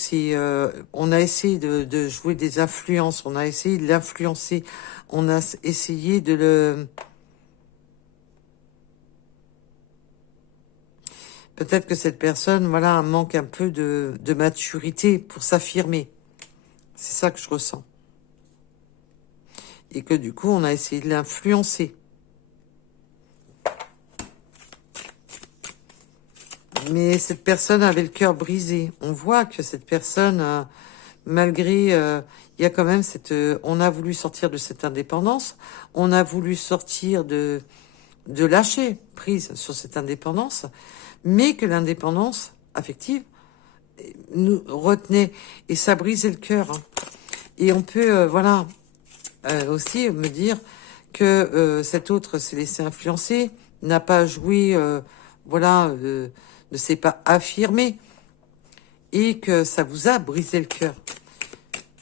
on a essayé de jouer des influences, on a essayé de l'influencer, on a essayé de le... Peut-être que cette personne, voilà, manque un peu de maturité pour s'affirmer. C'est ça que je ressens. Et que du coup, on a essayé de l'influencer. Mais cette personne avait le cœur brisé. On voit que cette personne, malgré... il y a quand même on a voulu sortir de cette indépendance. On a voulu sortir de lâcher prise sur cette indépendance. Mais que l'indépendance affective nous retenait. Et ça brisait le cœur. Hein. Et on peut, voilà, aussi me dire que cet autre s'est laissé influencer, n'a pas joué, voilà, ne s'est pas affirmé. Et que ça vous a brisé le cœur.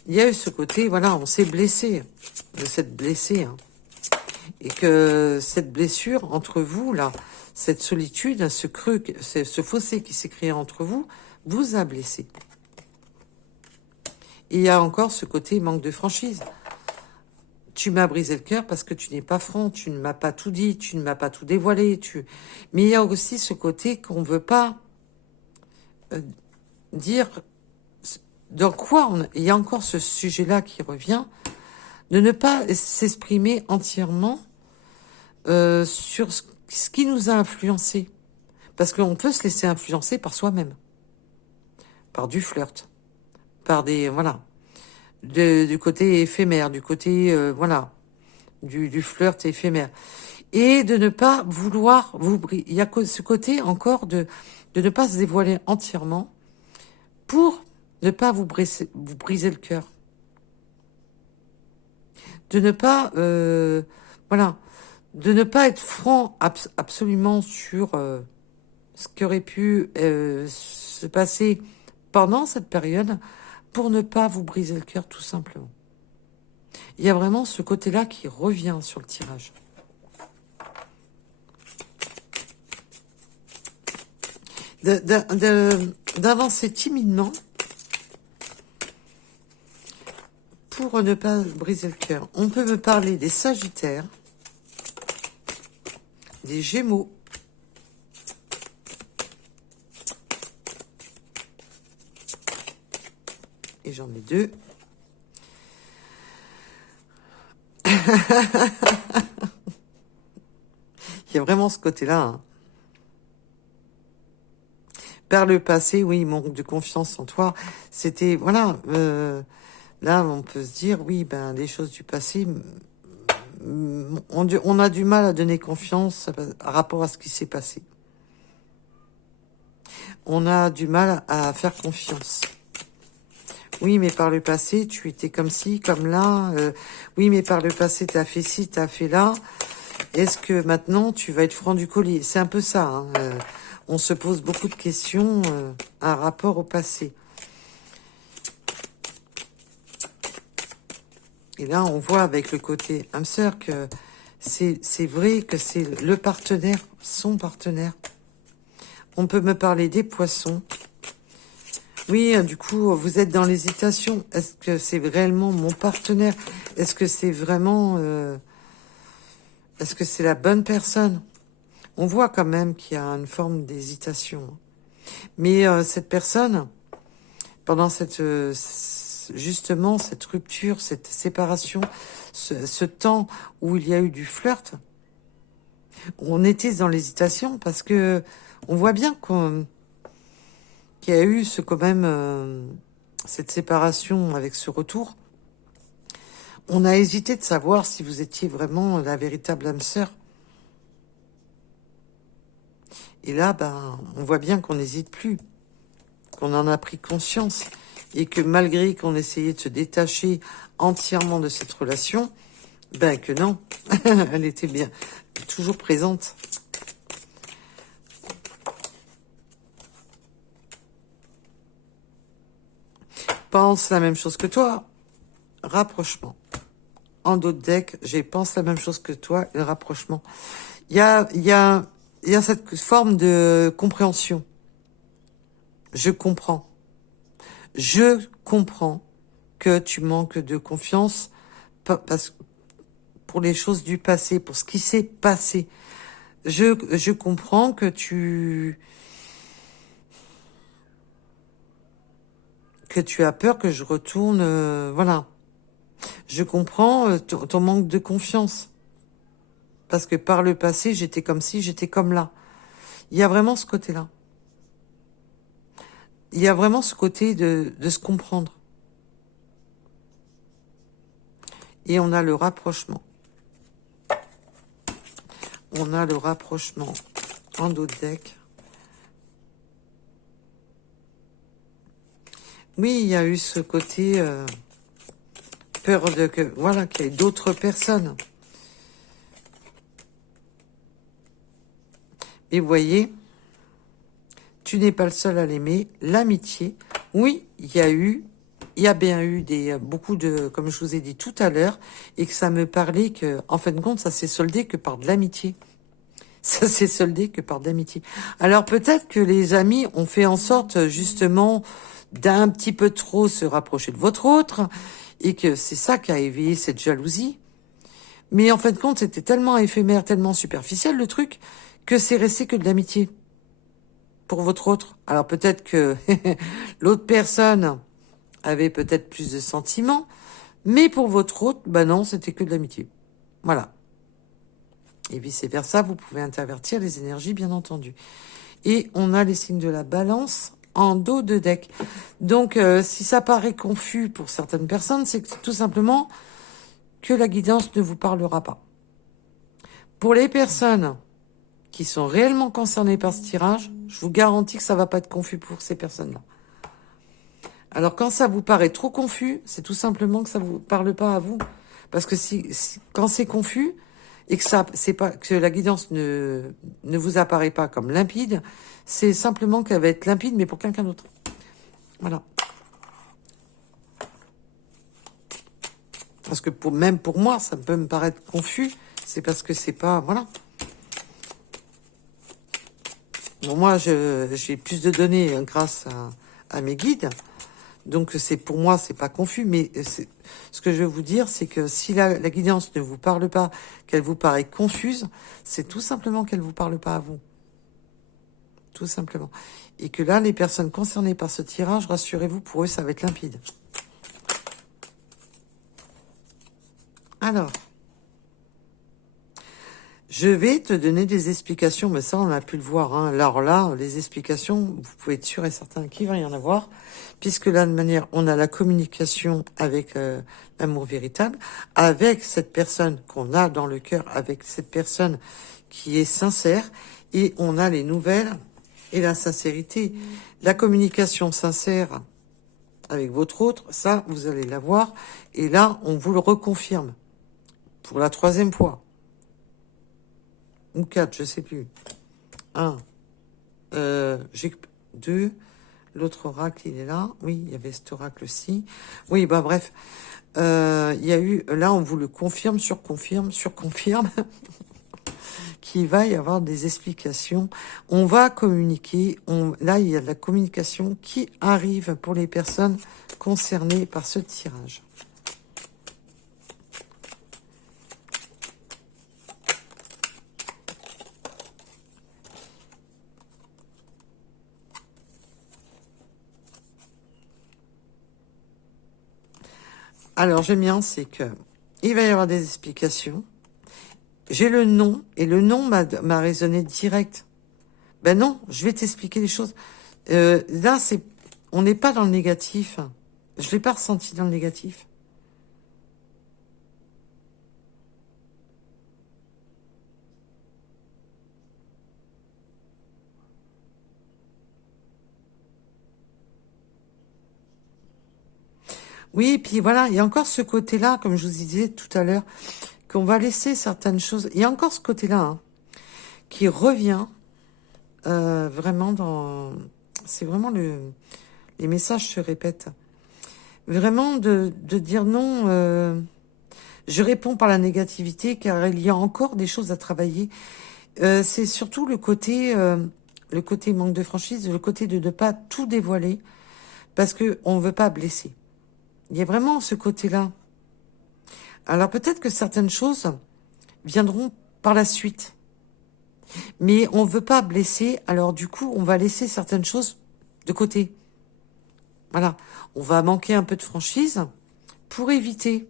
Il y a eu ce côté, voilà, on s'est blessé. Vous êtes blessé. Hein. Et que cette blessure entre vous, là, cette solitude, ce creux, ce fossé qui s'est créé entre vous, vous a blessé. Et il y a encore ce côté manque de franchise. Tu m'as brisé le cœur parce que tu n'es pas franc, tu ne m'as pas tout dit, tu ne m'as pas tout dévoilé. Mais il y a aussi ce côté qu'on ne veut pas dire dans quoi il y a encore ce sujet-là qui revient, de ne pas s'exprimer entièrement sur ce qui nous a influencé. Parce qu'on peut se laisser influencer par soi-même, par du flirt, par des... Voilà. Du côté éphémère, du côté... voilà. Du flirt éphémère. Et de ne pas vouloir vous... Il y a ce côté encore de ne pas se dévoiler entièrement pour ne pas vous briser le cœur. De ne pas... voilà. De ne pas être franc absolument sur ce qui aurait pu se passer pendant cette période pour ne pas vous briser le cœur tout simplement. Il y a vraiment ce côté-là qui revient sur le tirage. D'avancer timidement pour ne pas briser le cœur. On peut me parler des Sagittaires, des Gémeaux, et j'en ai 2. Il y a vraiment ce côté-là. Hein. Par le passé, oui, manque de confiance en toi. C'était, voilà, là, on peut se dire, oui, ben, les choses du passé, on a du mal à donner confiance par rapport à ce qui s'est passé. On a du mal à faire confiance. Oui, mais par le passé, tu étais comme ci, comme là. Oui, mais par le passé, tu as fait ci, tu as fait là. Est-ce que maintenant, tu vas être franc du collier? C'est un peu ça. Hein. On se pose beaucoup de questions à rapport au passé. Et là, on voit avec le côté âme sœur que c'est vrai que c'est le partenaire, son partenaire. On peut me parler des Poissons. Oui, du coup, vous êtes dans l'hésitation. Est-ce que c'est réellement mon partenaire? Est-ce que c'est vraiment... est-ce que c'est la bonne personne? On voit quand même qu'il y a une forme d'hésitation. Mais cette personne, pendant justement cette rupture, cette séparation, ce temps où il y a eu du flirt, on était dans l'hésitation parce que on voit bien qu'il y a eu quand même cette séparation avec ce retour. On a hésité de savoir si vous étiez vraiment la véritable âme sœur. Et là, ben, on voit bien qu'on n'hésite plus, qu'on en a pris conscience et que malgré qu'on essayait de se détacher entièrement de cette relation, ben que non, elle était bien, toujours présente. Pense la même chose que toi, rapprochement. En d'autres decks, pense la même chose que toi, le rapprochement. Il y a cette forme de compréhension. Je comprends. Je comprends que tu manques de confiance pour les choses du passé, pour ce qui s'est passé. Je comprends que tu as peur que je retourne, voilà. Je comprends ton manque de confiance. Parce que par le passé, j'étais comme ci, j'étais comme là. Il y a vraiment ce côté-là. Il y a vraiment ce côté de se comprendre. Et on a le rapprochement. On a le rapprochement en d'autres decks. Oui, il y a eu ce côté peur voilà, qu'il y ait d'autres personnes. Et vous voyez, tu n'es pas le seul à l'aimer. L'amitié, oui, il y a bien eu beaucoup de, comme je vous ai dit tout à l'heure, et que ça me parlait que, en fin de compte, ça s'est soldé que par de l'amitié. Ça s'est soldé que par de l'amitié. Alors peut-être que les amis ont fait en sorte justement d'un petit peu trop se rapprocher de votre autre et que c'est ça qui a éveillé cette jalousie. Mais en fin de compte, c'était tellement éphémère, tellement superficiel le truc que c'est resté que de l'amitié pour votre autre. Alors peut-être que l'autre personne avait peut-être plus de sentiments, mais pour votre autre, bah non, c'était que de l'amitié. Voilà. Et vice-versa, vous pouvez intervertir les énergies, bien entendu. Et on a les signes de la balance en dos de deck. Donc, si ça paraît confus pour certaines personnes, c'est tout simplement que la guidance ne vous parlera pas. Pour les personnes qui sont réellement concernées par ce tirage, je vous garantis que ça va pas être confus pour ces personnes-là. Alors, quand ça vous paraît trop confus, c'est tout simplement que ça vous parle pas à vous. Parce que quand c'est confus, et que ça, c'est pas, que la guidance ne vous apparaît pas comme limpide, c'est simplement qu'elle va être limpide, mais pour quelqu'un d'autre. Voilà. Parce que même pour moi, ça peut me paraître confus, c'est parce que c'est pas, voilà. Bon, moi, j'ai plus de données grâce à mes guides. Donc, pour moi, c'est pas confus, mais ce que je veux vous dire, c'est que si la guidance ne vous parle pas, qu'elle vous paraît confuse, c'est tout simplement qu'elle vous parle pas à vous. Tout simplement. Et que là, les personnes concernées par ce tirage, rassurez-vous, pour eux, ça va être limpide. Alors, je vais te donner des explications, mais ça, on a pu le voir. Hein. Alors là, les explications, vous pouvez être sûr et certain qu'il va y en avoir, puisque là, de manière, on a la communication avec l'amour véritable, avec cette personne qu'on a dans le cœur, avec cette personne qui est sincère, et on a les nouvelles et la sincérité. La communication sincère avec votre autre, ça, vous allez l'avoir, et là, on vous le reconfirme pour la 3e fois. Ou 4, je sais plus. 1, j'ai 2, l'autre oracle, il est là. Oui, il y avait cet oracle-ci. Oui, bah bref. Il y a eu, là, on vous le confirme, surconfirme, qu'il va y avoir des explications. On va communiquer. Là, il y a de la communication qui arrive pour les personnes concernées par ce tirage. Alors, j'aime bien, c'est que il va y avoir des explications. J'ai le nom, et le nom m'a résonné direct. Ben non, je vais t'expliquer les choses. Là, on n'est pas dans le négatif. Je l'ai pas ressenti dans le négatif. Oui, puis voilà, il y a encore ce côté-là, comme je vous disais tout à l'heure, qu'on va laisser certaines choses. Il y a encore ce côté-là, hein, qui revient vraiment dans. C'est vraiment les messages se répètent. Vraiment de dire non. Je réponds par la négativité car il y a encore des choses à travailler. C'est surtout le côté manque de franchise, le côté de ne pas tout dévoiler parce que on veut pas blesser. Il y a vraiment ce côté-là. Alors peut-être que certaines choses viendront par la suite, mais on veut pas blesser. Alors du coup, on va laisser certaines choses de côté. Voilà, on va manquer un peu de franchise pour éviter.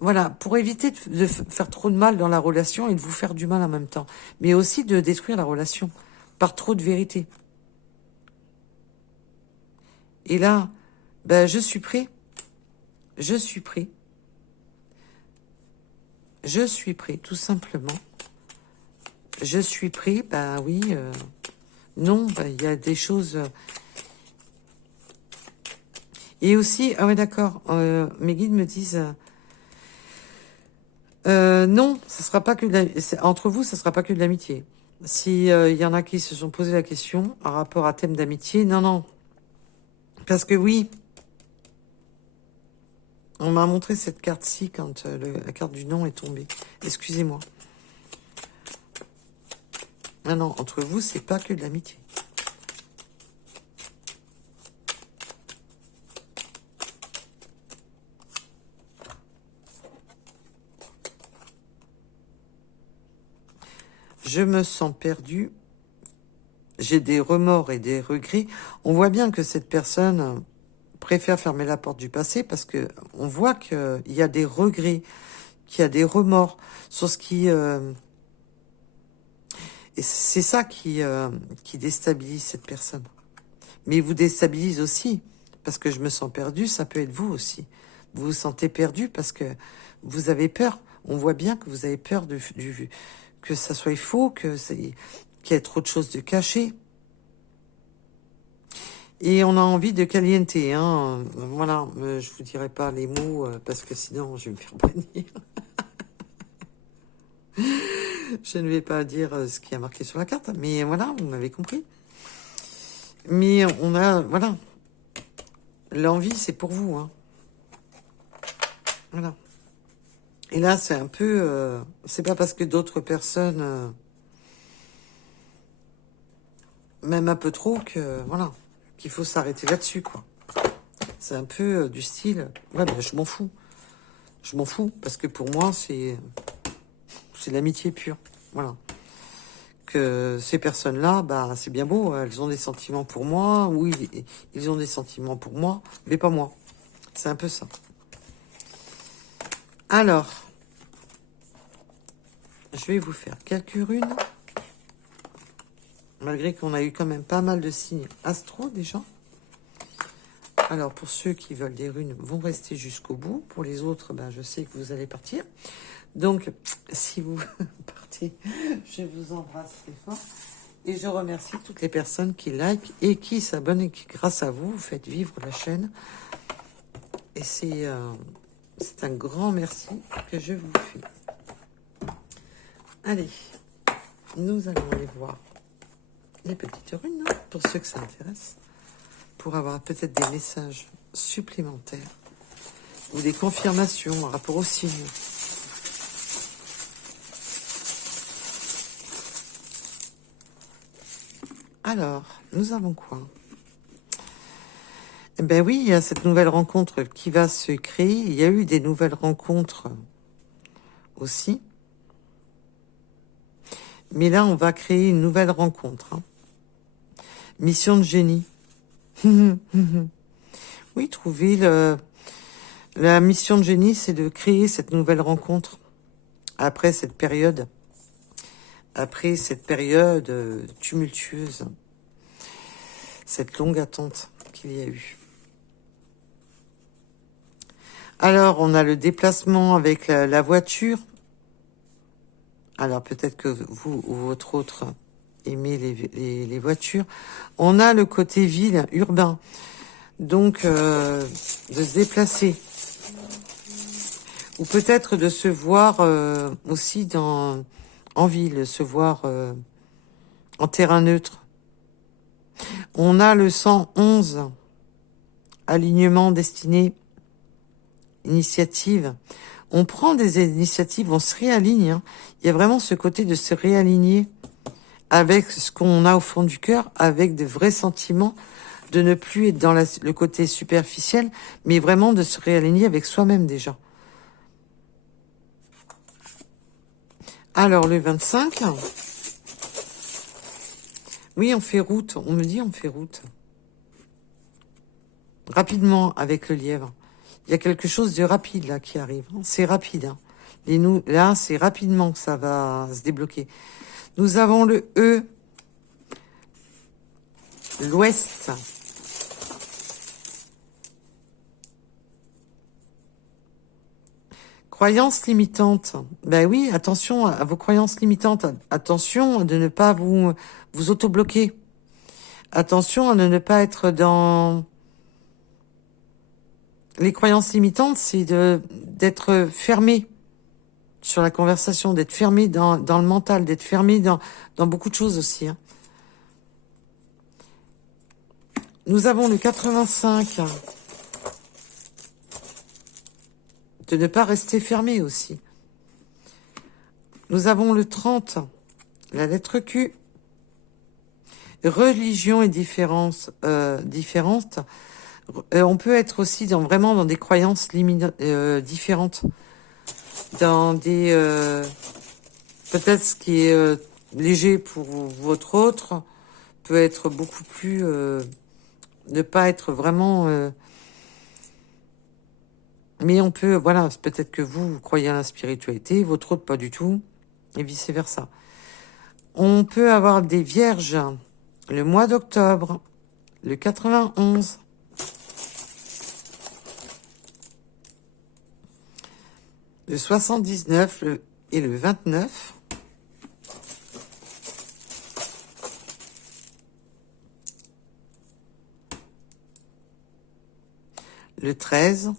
Voilà, pour éviter de faire trop de mal dans la relation et de vous faire du mal en même temps. Mais aussi de détruire la relation par trop de vérité. Et là, ben, je suis prêt. Je suis prêt. Je suis prêt, tout simplement. Je suis prêt, bah oui. Non, bah, il y a des choses. Et aussi, ah ouais, d'accord. Mes guides me disent. Non, ça sera pas que entre vous, ça sera pas que de l'amitié. Si il y en a qui se sont posé la question par rapport à thème d'amitié, non, non. Parce que oui, on m'a montré cette carte-ci quand la carte du non est tombée. Excusez-moi. Ah non, entre vous, c'est pas que de l'amitié. Je me sens perdue. J'ai des remords et des regrets. On voit bien que cette personne préfère fermer la porte du passé parce que on voit qu'il y a des regrets, qu'il y a des remords sur ce qui... et c'est ça qui déstabilise cette personne. Mais il vous déstabilise aussi, parce que je me sens perdue, ça peut être vous aussi. Vous vous sentez perdu parce que vous avez peur. On voit bien que vous avez peur que ça soit faux, qu'il y ait trop de choses de cachées. Et on a envie de caliente, hein. Voilà, je vous dirai pas les mots, parce que sinon je vais me faire bannir. Je ne vais pas dire ce qui a marqué sur la carte, mais voilà, vous m'avez compris. Mais on a, voilà, l'envie, c'est pour vous, hein. Voilà. Et là, c'est un peu, c'est pas parce que d'autres personnes, même un peu trop, que voilà, qu'il faut s'arrêter là-dessus, quoi. C'est un peu du style, ouais, ben, je m'en fous. Je m'en fous, parce que pour moi, c'est l'amitié pure. Voilà. Que ces personnes-là, bah, c'est bien beau, elles ont des sentiments pour moi, oui, ils ont des sentiments pour moi, mais pas moi. C'est un peu ça. Alors, je vais vous faire quelques runes, malgré qu'on a eu quand même pas mal de signes astro déjà. Alors, pour ceux qui veulent des runes, vont rester jusqu'au bout. Pour les autres, ben, je sais que vous allez partir. Donc, si vous partez, je vous embrasse très fort. Et je remercie toutes les personnes qui likent et qui s'abonnent et qui, grâce à vous, vous faites vivre la chaîne. Et c'est un grand merci que je vous fais. Allez, nous allons aller voir les petites runes, hein, pour ceux que ça intéresse, pour avoir peut-être des messages supplémentaires ou des confirmations en rapport aux signes. Alors, nous avons quoi? Eh ben oui, il y a cette nouvelle rencontre qui va se créer. Il y a eu des nouvelles rencontres aussi. Mais là, on va créer une nouvelle rencontre, hein. Mission de génie. Oui, trouver la mission de génie, c'est de créer cette nouvelle rencontre après cette période. Après cette période tumultueuse. Cette longue attente qu'il y a eu. Alors, on a le déplacement avec la voiture. Alors, peut-être que vous ou votre autre aimez les voitures. On a le côté ville, urbain. Donc, de se déplacer. Ou peut-être de se voir aussi en ville, se voir en terrain neutre. On a le 111, alignement, destinée, initiative. On prend des initiatives, on se réaligne, hein. Il y a vraiment ce côté de se réaligner avec ce qu'on a au fond du cœur, avec de vrais sentiments, de ne plus être dans le côté superficiel, mais vraiment de se réaligner avec soi-même déjà. Alors, le 25, oui, on fait route, on me dit on fait route. Rapidement avec le lièvre. Il y a quelque chose de rapide là qui arrive. C'est rapide, hein. Là, c'est rapidement que ça va se débloquer. Nous avons le E, l'Ouest. Croyances limitantes. Ben oui, attention à vos croyances limitantes. Attention de ne pas vous auto-bloquer. Attention à ne pas être dans... Les croyances limitantes, c'est d'être fermé sur la conversation, d'être fermé dans le mental, d'être fermé dans beaucoup de choses aussi, hein. Nous avons le 85. De ne pas rester fermé aussi. Nous avons le 30. La lettre Q. religions et différentes. On peut être aussi vraiment dans des croyances différentes. Dans des... peut-être ce qui est léger pour votre autre peut être beaucoup plus... ne pas être vraiment... mais on peut... Voilà, peut-être que vous croyez à la spiritualité, votre autre pas du tout, et vice-versa. On peut avoir des vierges le mois d'octobre, le 91, le 79 et le 29. Le 13.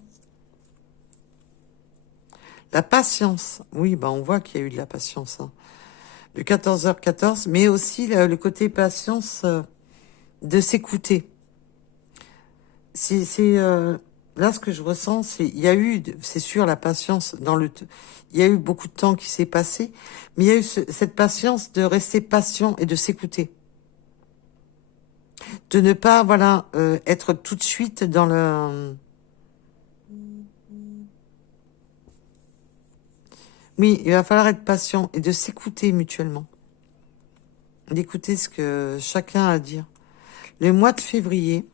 La patience. Oui, bah on voit qu'il y a eu de la patience. Hein. Le 14h14, mais aussi le côté patience de s'écouter. Là ce que je ressens, c'est il y a eu, c'est sûr, la patience il y a eu beaucoup de temps qui s'est passé, mais il y a eu cette patience de rester patient et de s'écouter, de ne pas être tout de suite dans le. Oui, il va falloir être patient et de s'écouter mutuellement, d'écouter ce que chacun a à dire. Le mois de février.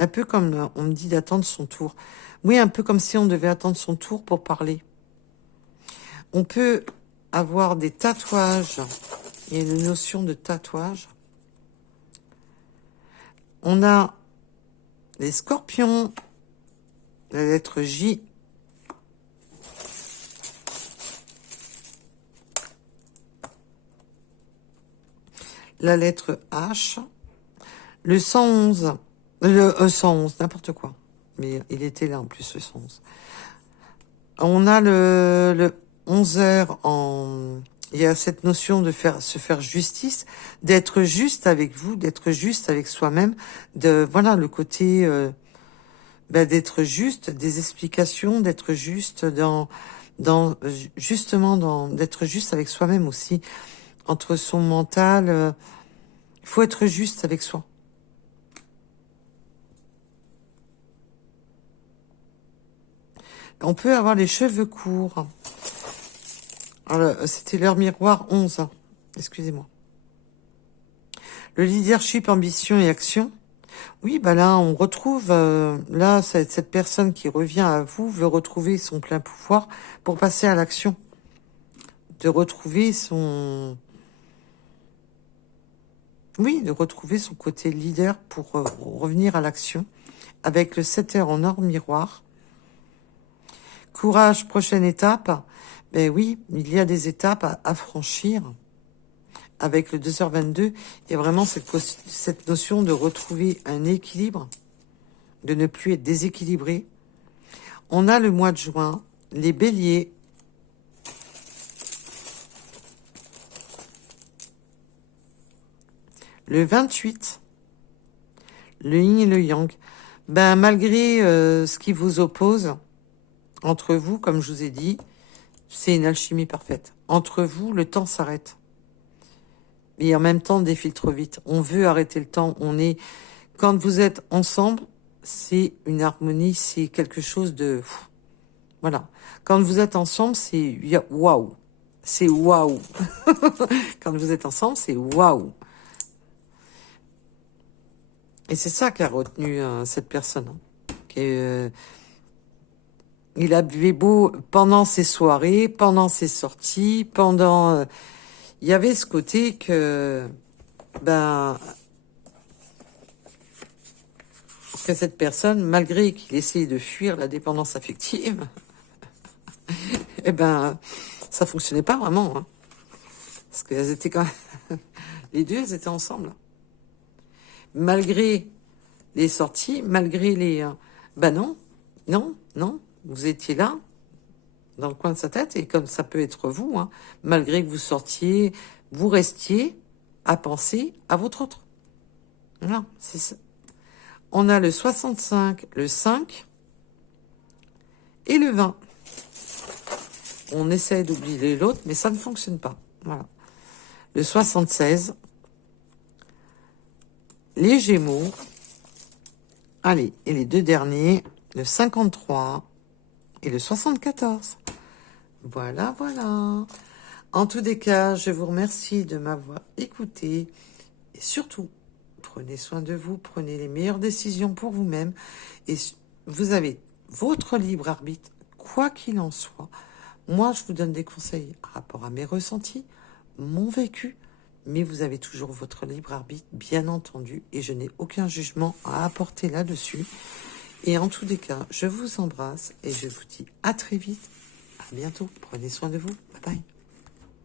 Un peu comme on me dit d'attendre son tour. Oui, un peu comme si on devait attendre son tour pour parler. On peut avoir des tatouages. Il y a une notion de tatouage. On a les scorpions, la lettre J. La lettre H. Le 111. Le 111, n'importe quoi. Mais il était là en plus, le 111. On a le 11 heures en... Il y a cette notion de se faire justice, d'être juste avec vous, d'être juste avec soi-même, voilà le côté d'être juste, des explications, d'être juste d'être juste avec soi-même aussi, entre son mental. Il faut être juste avec soi. On peut avoir les cheveux courts. C'était l'heure miroir 11. Excusez-moi. Le leadership, ambition et action. Oui, bah là, on retrouve... là, cette personne qui revient à vous veut retrouver son plein pouvoir pour passer à l'action. De retrouver son... Oui, de retrouver son côté leader pour revenir à l'action. Avec le 7 heures en or miroir. Courage, prochaine étape. Ben oui, il y a des étapes à franchir. Avec le 2h22, il y a vraiment cette notion de retrouver un équilibre, de ne plus être déséquilibré. On a le mois de juin, les béliers. Le 28, le yin et le yang. Ben, malgré ce qui vous oppose, entre vous, comme je vous ai dit, c'est une alchimie parfaite. Entre vous, le temps s'arrête. Et en même temps, on défile trop vite. On veut arrêter le temps. Quand vous êtes ensemble, c'est une harmonie, c'est quelque chose de... Voilà. Quand vous êtes ensemble, c'est waouh. C'est waouh. Quand vous êtes ensemble, c'est waouh. Et c'est ça qu'a retenu cette personne. Il avait beau, pendant ses soirées, pendant ses sorties, il y avait ce côté que... que cette personne, malgré qu'il essayait de fuir la dépendance affective, ça fonctionnait pas vraiment. Hein. Parce qu'elles étaient quand même... les deux, elles étaient ensemble. Malgré les sorties, malgré les... non, vous étiez là, dans le coin de sa tête, et comme ça peut être vous, hein, malgré que vous sortiez, vous restiez à penser à votre autre. Voilà, c'est ça. On a le 65, le 5 et le 20. On essaie d'oublier l'autre, mais ça ne fonctionne pas. Voilà. Le 76, les Gémeaux. Allez, et les deux derniers, le 53 et le 74. Voilà, voilà. En tous les cas, je vous remercie de m'avoir écouté. Et surtout, prenez soin de vous, prenez les meilleures décisions pour vous-même. Et vous avez votre libre arbitre, quoi qu'il en soit. Moi, je vous donne des conseils par rapport à mes ressentis, mon vécu. Mais vous avez toujours votre libre arbitre, bien entendu. Et je n'ai aucun jugement à apporter là-dessus. Et en tous les cas, je vous embrasse et je vous dis à très vite. À bientôt. Prenez soin de vous. Bye bye.